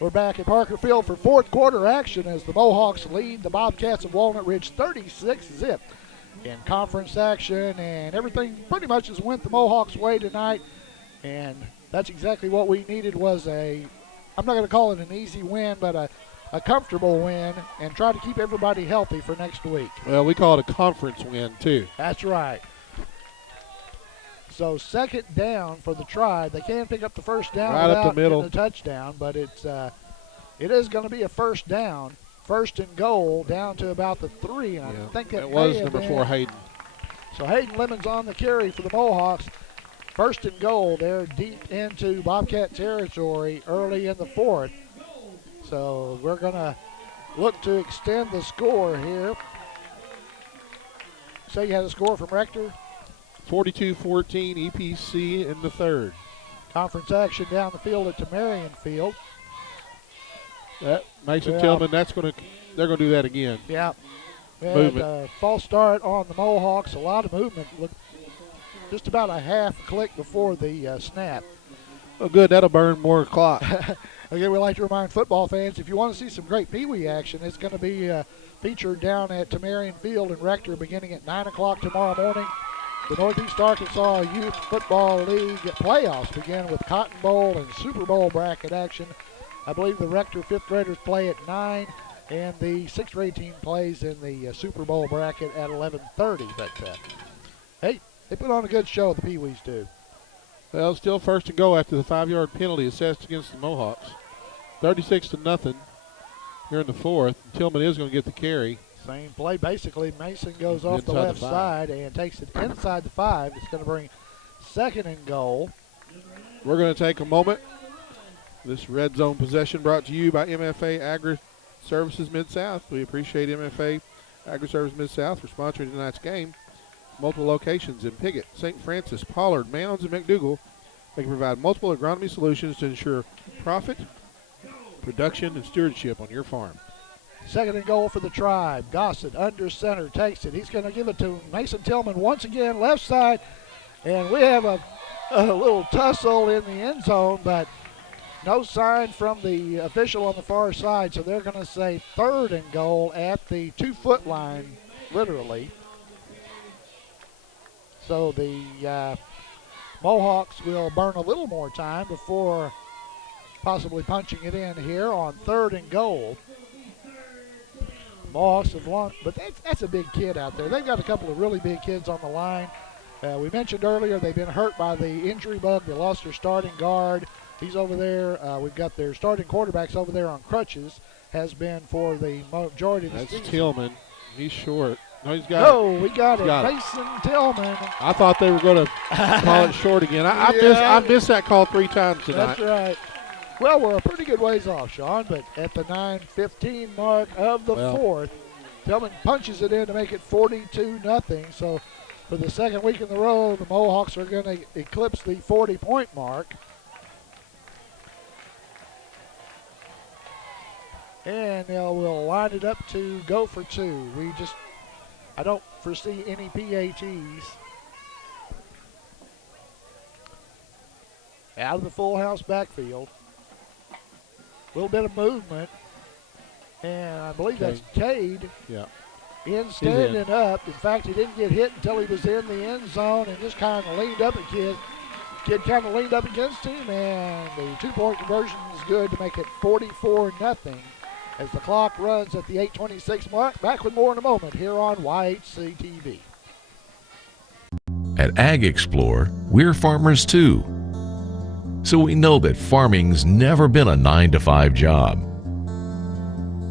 We're back at Parker Field for 4th quarter action as the Mohawks lead the Bobcats of Walnut Ridge 36-0 in conference action, and everything pretty much has went the Mohawks' way tonight, and that's exactly what we needed. Was I'm not going to call it an easy win, but a comfortable win, and try to keep everybody healthy for next week. Well, we call it a conference win, too. That's right. So 2nd down for the Tribe. They can pick up the 1st down right without up the middle. getting a touchdown, but it is going to be a 1st down. 1st and goal down to about the 3. And I think that was number 4, Hayden. So Hayden Lemons on the carry for the Mohawks. 1st and goal. They're deep into Bobcat territory early in the 4th. So we're going to look to extend the score here. So you had a score from Rector. 42-14 EPC in the 3rd. Conference action down the field at Tamarian Field. That Mason Tillman, they're going to do that again. Yeah. Movement. False start on the Mohawks. A lot of movement. Look, just about a half click before the snap. Oh, good. That'll burn more clock. Again, we like to remind football fans, if you want to see some great Pee Wee action, it's going to be featured down at Tamarian Field in Rector beginning at 9 o'clock tomorrow morning. The Northeast Arkansas Youth Football League playoffs begin with Cotton Bowl and Super Bowl bracket action. I believe the Rector 5th graders play at 9, and the 6th grade team plays in the Super Bowl bracket at 11:30. But, hey, they put on a good show, the Pee Wees do. Well, still 1st and goal after the 5-yard penalty assessed against the Mohawks. 36-0 here in the 4th. Tillman is going to get the carry. Same play, basically. Mason goes off the left side and takes it inside the 5. It's going to bring 2nd and goal. We're going to take a moment. This red zone possession brought to you by MFA Agri Services Mid-South. We appreciate MFA Agri Services Mid-South for sponsoring tonight's game. Multiple locations in Piggott, St. Francis, Pollard, Mounds, and McDougal. They can provide multiple agronomy solutions to ensure profit, production, and stewardship on your farm. 2nd and goal for the Tribe. Gossett under center takes it. He's going to give it to Mason Tillman once again, left side. And we have a little tussle in the end zone, but no sign from the official on the far side. So they're going to say 3rd and goal at the 2-foot line, literally. So the Mohawks will burn a little more time before possibly punching it in here on 3rd and goal. Mohawks have launched, but that's a big kid out there. They've got a couple of really big kids on the line. We mentioned earlier they've been hurt by the injury bug. They lost their starting guard. He's over there. We've got their starting quarterbacks over there on crutches, has been for the majority of the season. That's Tillman. He's short. No, he's got it. We got it. Mason Tillman. I thought they were going to call it short again. I missed that call 3 times tonight. That's right. Well, we're a pretty good ways off, Sean, but at the 9:15 mark of the fourth, Tillman punches it in to make it 42-0. So for the second week in a row, the Mohawks are going to eclipse the 40-point mark. And we'll line it up to go for two. I don't foresee any PATs. Out of the full house backfield. A little bit of movement. And I believe that's Cade. Yeah. Standing up. In fact, he didn't get hit until he was in the end zone and just kind of leaned up at Kid. Kid kind of leaned up against him, and the two-point conversion is good to make it 44-0 as the clock runs at the 8:26 mark. Back with more in a moment here on YHC TV. At Ag Explorer, we're farmers too. So we know that farming's never been a 9-to-5 job.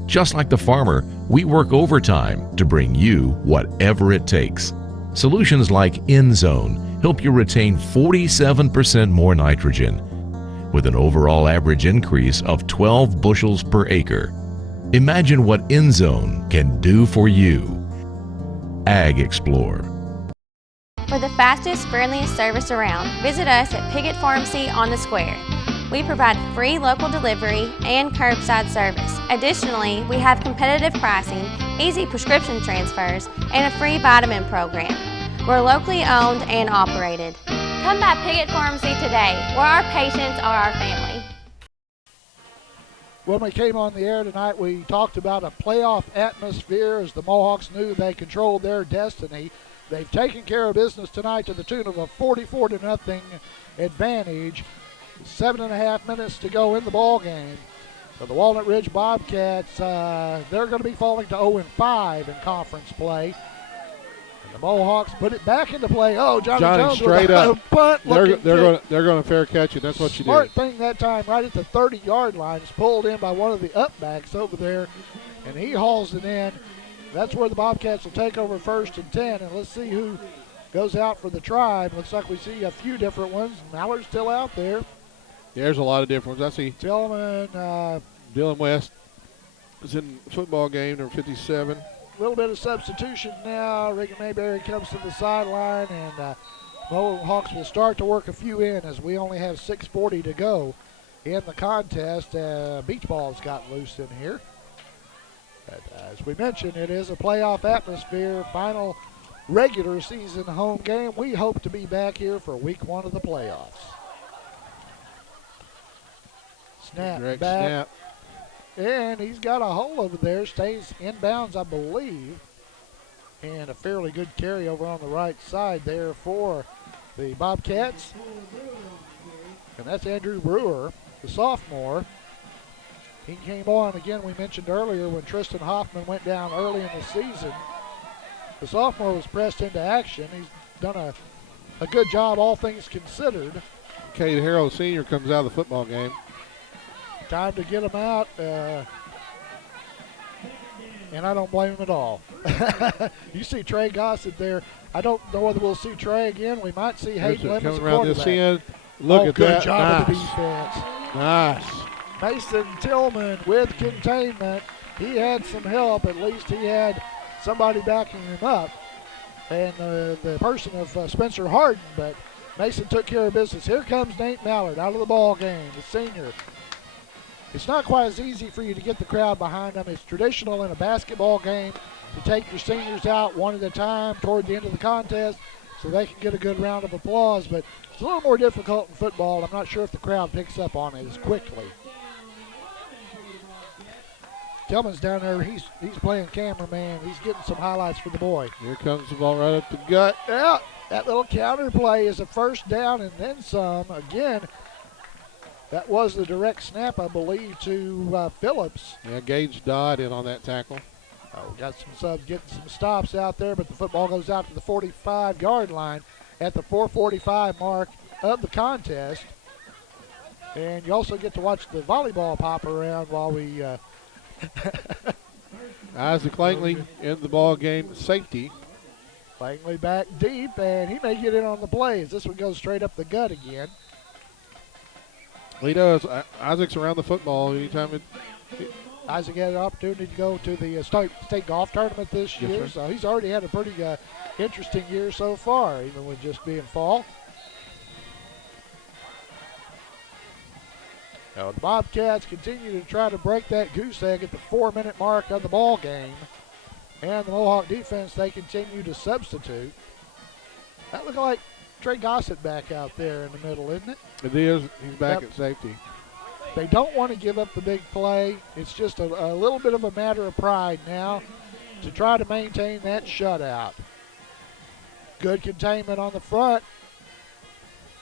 Just like the farmer, we work overtime to bring you whatever it takes. Solutions like InZone help you retain 47% more nitrogen with an overall average increase of 12 bushels per acre. Imagine what InZone can do for you. Ag Explorer. For the fastest, friendliest service around, visit us at Piggott Pharmacy on the Square. We provide free local delivery and curbside service. Additionally, we have competitive pricing, easy prescription transfers, and a free vitamin program. We're locally owned and operated. Come by Piggott Pharmacy today, where our patients are our family. When we came on the air tonight, we talked about a playoff atmosphere as the Mohawks knew they controlled their destiny. They've taken care of business tonight to the tune of a 44-0 advantage. 7.5 minutes to go in the ball game. For the Walnut Ridge Bobcats, they're going to be falling to 0-5 in conference play. And the Mohawks put it back into play. Oh, Johnny Jones straight up. Punt. They're going to fair catch it. That's what you do. Smart thing that time, right at the 30-yard line. It's pulled in by one of the upbacks over there, and he hauls it in. That's where the Bobcats will take over 1st and 10, and let's see who goes out for the Tribe. Looks like we see a few different ones. Mallard's still out there. There's a lot of different ones. I see Tillman. Dylan West is in the football game, number 57. A little bit of substitution now. Regan Mayberry comes to the sideline, and Mohawks will start to work a few in as we only have 6:40 to go in the contest. Beach balls got loose in here. But, as we mentioned, it is a playoff atmosphere. Final regular season home game. We hope to be back here for week 1 of the playoffs. Snap Direct back. snap. And he's got a hole over there. Stays inbounds, I believe. And a fairly good carry over on the right side there for the Bobcats. And that's Andrew Brewer, the sophomore. He came on, again, we mentioned earlier when Tristan Hoffman went down early in the season. The sophomore was pressed into action. He's done a good job, all things considered. Cade Harrell Sr. comes out of the football game. Time to get him out, and I don't blame him at all. You see Trey Gossett there. I don't know whether we'll see Trey again. We might see Hayden Lemons coming around this end. Look at good that. job of the Nice. defense. Nice. Mason Tillman with containment. He had some help. At least he had somebody backing him up. And the person of Spencer Harden, but Mason took care of business. Here comes Nate Mallard out of the ball game, the senior. It's not quite as easy for you to get the crowd behind them. It's traditional in a basketball game to take your seniors out one at a time toward the end of the contest so they can get a good round of applause. But it's a little more difficult in football. I'm not sure if the crowd picks up on it as quickly. Tillman's down there. He's playing cameraman. He's getting some highlights for the boy. Here comes the ball right up the gut. Yeah, that little counter play is a first down and then some. Again, that was the direct snap, I believe, to Phillips. Yeah, Gage Dodd in on that tackle. Got some subs getting some stops out there, but the football goes out to the 45-yard line at the 4:45 mark of the contest. And you also get to watch the volleyball pop around while we Isaac Langley in the ball game, safety. Langley back deep, and he may get in on the play as this one goes straight up the gut again. He does. Isaac's around the football anytime. Isaac had an opportunity to go to the state golf tournament this year, sir. so he's already had a pretty interesting year so far, even with just being fall. Now the Bobcats continue to try to break that goose egg at the 4-minute mark of the ball game. And the Mohawk defense, they continue to substitute. That looks like Trey Gossett back out there in the middle, isn't it? It is. He's back at safety. They don't want to give up the big play. It's just a little bit of a matter of pride now to try to maintain that shutout. Good containment on the front.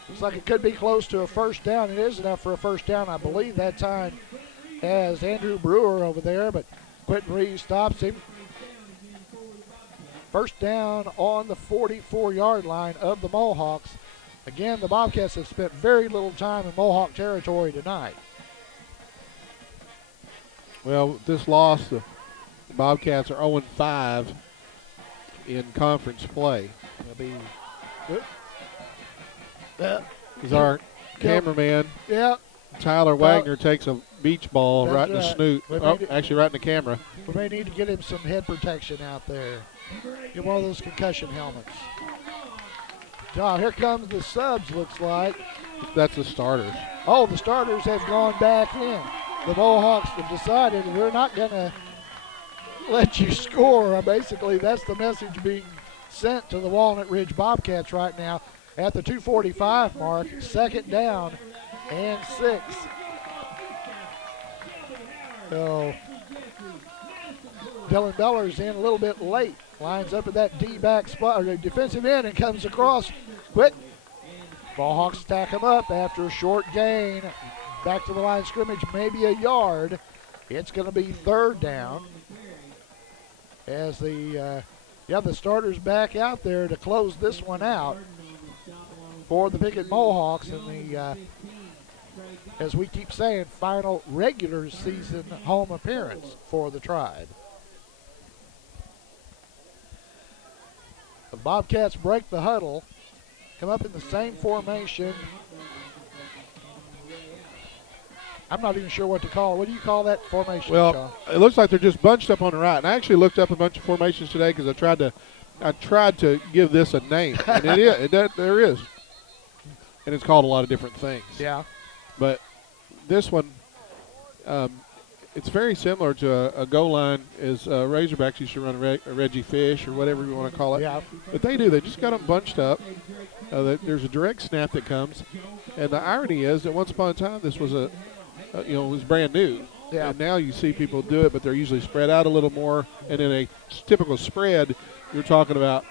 Looks like it could be close to a first down. It is enough for a first down, I believe, that time as Andrew Brewer over there, but Quentin Reeves stops him. First down on the 44-yard line of the Mohawks. Again, the Bobcats have spent very little time in Mohawk territory tonight. Well, with this loss, the Bobcats are 0-5 in conference play. It'll be good. As our cameraman, Tyler Wagner, takes a beach ball right in the snoot. Actually, right in the camera. We may need to get him some head protection out there. Get one of those concussion helmets. Here comes the subs, looks like. That's the starters. Oh, the starters have gone back in. The Mohawks have decided we're not going to let you score. Basically, that's the message being sent to the Walnut Ridge Bobcats right now at the 2:45 mark. Second down and 6. So Dylan Beller's in a little bit late. Lines up at that D-back spot, or defensive end, and comes across quick. Mohawks stack him up after a short gain. Back to the line of scrimmage, maybe a yard. It's going to be third down. As the starters back out there to close this one out for the Piggott Mohawks in the, as we keep saying, final regular season home appearance for the Tribe. The Bobcats break the huddle, come up in the same formation. I'm not even sure what to call. What do you call that formation, Well, Sean? it looks like they're just bunched up on the right. And I actually looked up a bunch of formations today because I tried to give this a name, and there is, and it's called a lot of different things. Yeah. But this one, it's very similar to a goal line as Razorbacks used to run a Reggie Fish or whatever you want to call it. Yeah. But they do. They just got them bunched up. There's a direct snap that comes, and the irony is that once upon a time this was it was brand new. Yeah. And now you see people do it, but they're usually spread out a little more. And in a typical spread, you're talking about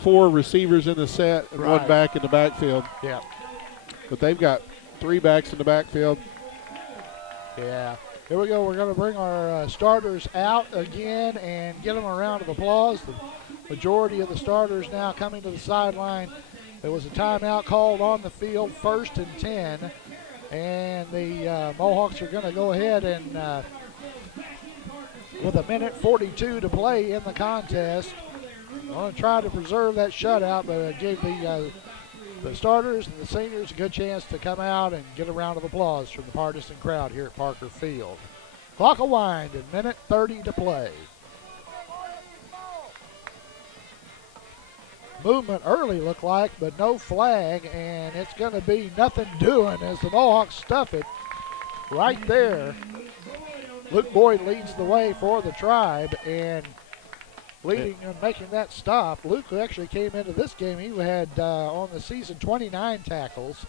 4 receivers in the set and Right. 1 back in the backfield. Yeah. But they've got 3 backs in the backfield. Yeah. Here we go. We're going to bring our starters out again and get them a round of applause. The majority of the starters now coming to the sideline. There was a timeout called on the field, 1st and 10. And the Mohawks are going to go ahead and, with 1:42 to play in the contest, going to try to preserve that shutout, but give the starters and the seniors a good chance to come out and get a round of applause from the partisan crowd here at Parker Field. Clock will wind and 1:30 to play. Movement early looked like, but no flag, and it's going to be nothing doing as the Mohawks stuff it right there. Luke Boyd leads the way for the Tribe, and leading and making that stop. Luke actually came into this game. He had on the season 29 tackles.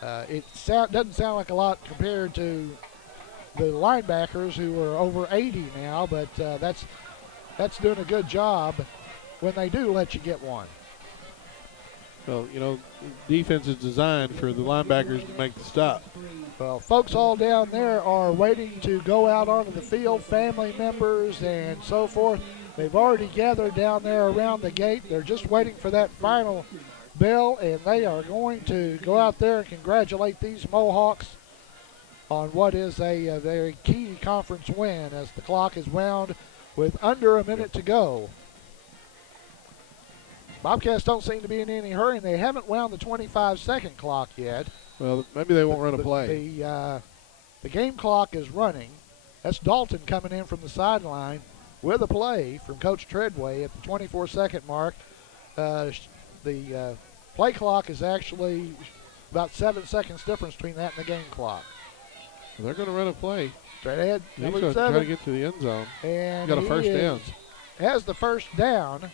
It doesn't sound like a lot compared to the linebackers who are over 80 now, but that's doing a good job when they do let you get one. So, defense is designed for the linebackers to make the stop. Well, folks all down there are waiting to go out onto the field, family members and so forth. They've already gathered down there around the gate. They're just waiting for that final bell, and they are going to go out there and congratulate these Mohawks on what is a very key conference win as the clock is wound with under a minute to go. Bobcats don't seem to be in any hurry, and they haven't wound the 25-second clock yet. Well, maybe they won't run a play. The game clock is running. That's Dalton coming in from the sideline with a play from Coach Treadway at the 24-second mark. The play clock is actually about 7 seconds difference between that and the game clock. They're going to run a play. Straight ahead, He's number going to 7. try to get to the end zone. And got a first down. Has the first down,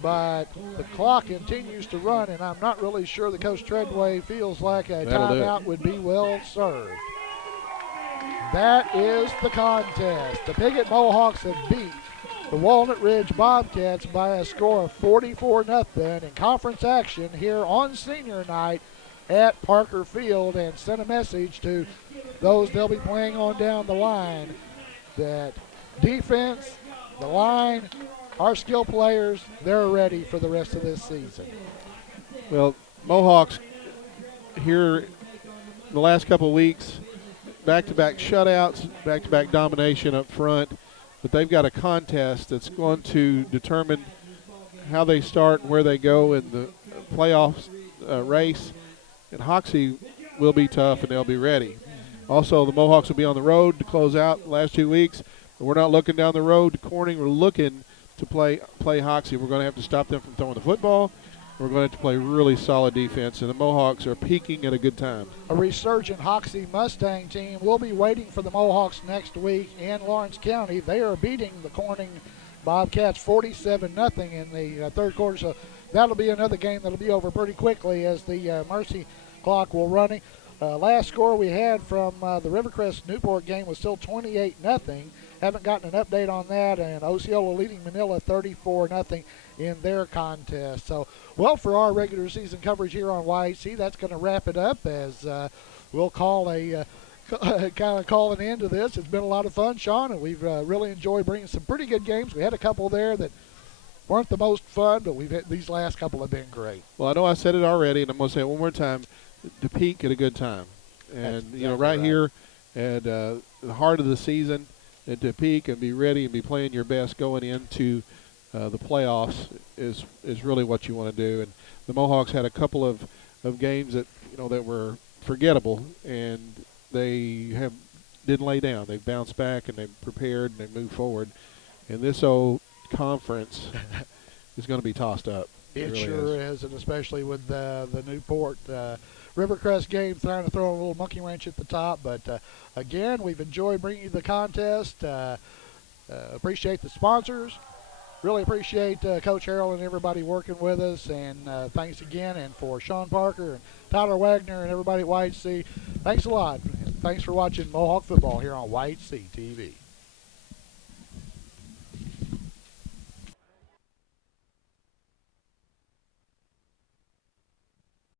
but the clock continues to run, and I'm not really sure that Coach Treadway feels like a timeout would be well served. That is the contest. The Piggott Mohawks have beat the Walnut Ridge Bobcats by a score of 44-0 in conference action here on senior night at Parker Field, and sent a message to those they'll be playing on down the line that defense, the line, our skill players, they're ready for the rest of this season. Well, Mohawks here the last couple of weeks, back-to-back shutouts, back-to-back domination up front, but they've got a contest that's going to determine how they start and where they go in the playoffs race. And Hoxie will be tough, and they'll be ready. Also, the Mohawks will be on the road to close out the last 2 weeks. We're not looking down the road to Corning. We're looking to play Hoxie. We're going to have to stop them from throwing the football. We're going to have to play really solid defense, and the Mohawks are peaking at a good time. A resurgent Hoxie Mustang team will be waiting for the Mohawks next week in Lawrence County. They are beating the Corning Bobcats 47-0 in the third quarter, so that'll be another game that'll be over pretty quickly as the Mercy clock will running. Last score we had from the Rivercrest Newport game was still 28-0. Haven't gotten an update on that, and Osceola leading Manila 34-0 in their contest. So, well, for our regular season coverage here on YHC, that's going to wrap it up as we'll call an end to this. It's been a lot of fun, Sean, and we've really enjoyed bringing some pretty good games. We had a couple there that weren't the most fun, but these last couple have been great. Well, I know I said it already, and I'm going to say it one more time. To peak at a good time. And, right here at the heart of the season, and to peak and be ready and be playing your best going into the playoffs is really what you want to do. And the Mohawks had a couple of games that, that were forgettable, and they didn't lay down. They bounced back, and they prepared, and they moved forward. And this old conference is going to be tossed up. It really sure is, and especially with the Newport Rivercrest game trying to throw a little monkey wrench at the top. But, again, we've enjoyed bringing you the contest. Appreciate the sponsors. Really appreciate Coach Harrell and everybody working with us. And thanks again. And for Sean Parker and Tyler Wagner and everybody at YHC, thanks a lot. And thanks for watching Mohawk football here on YHC TV.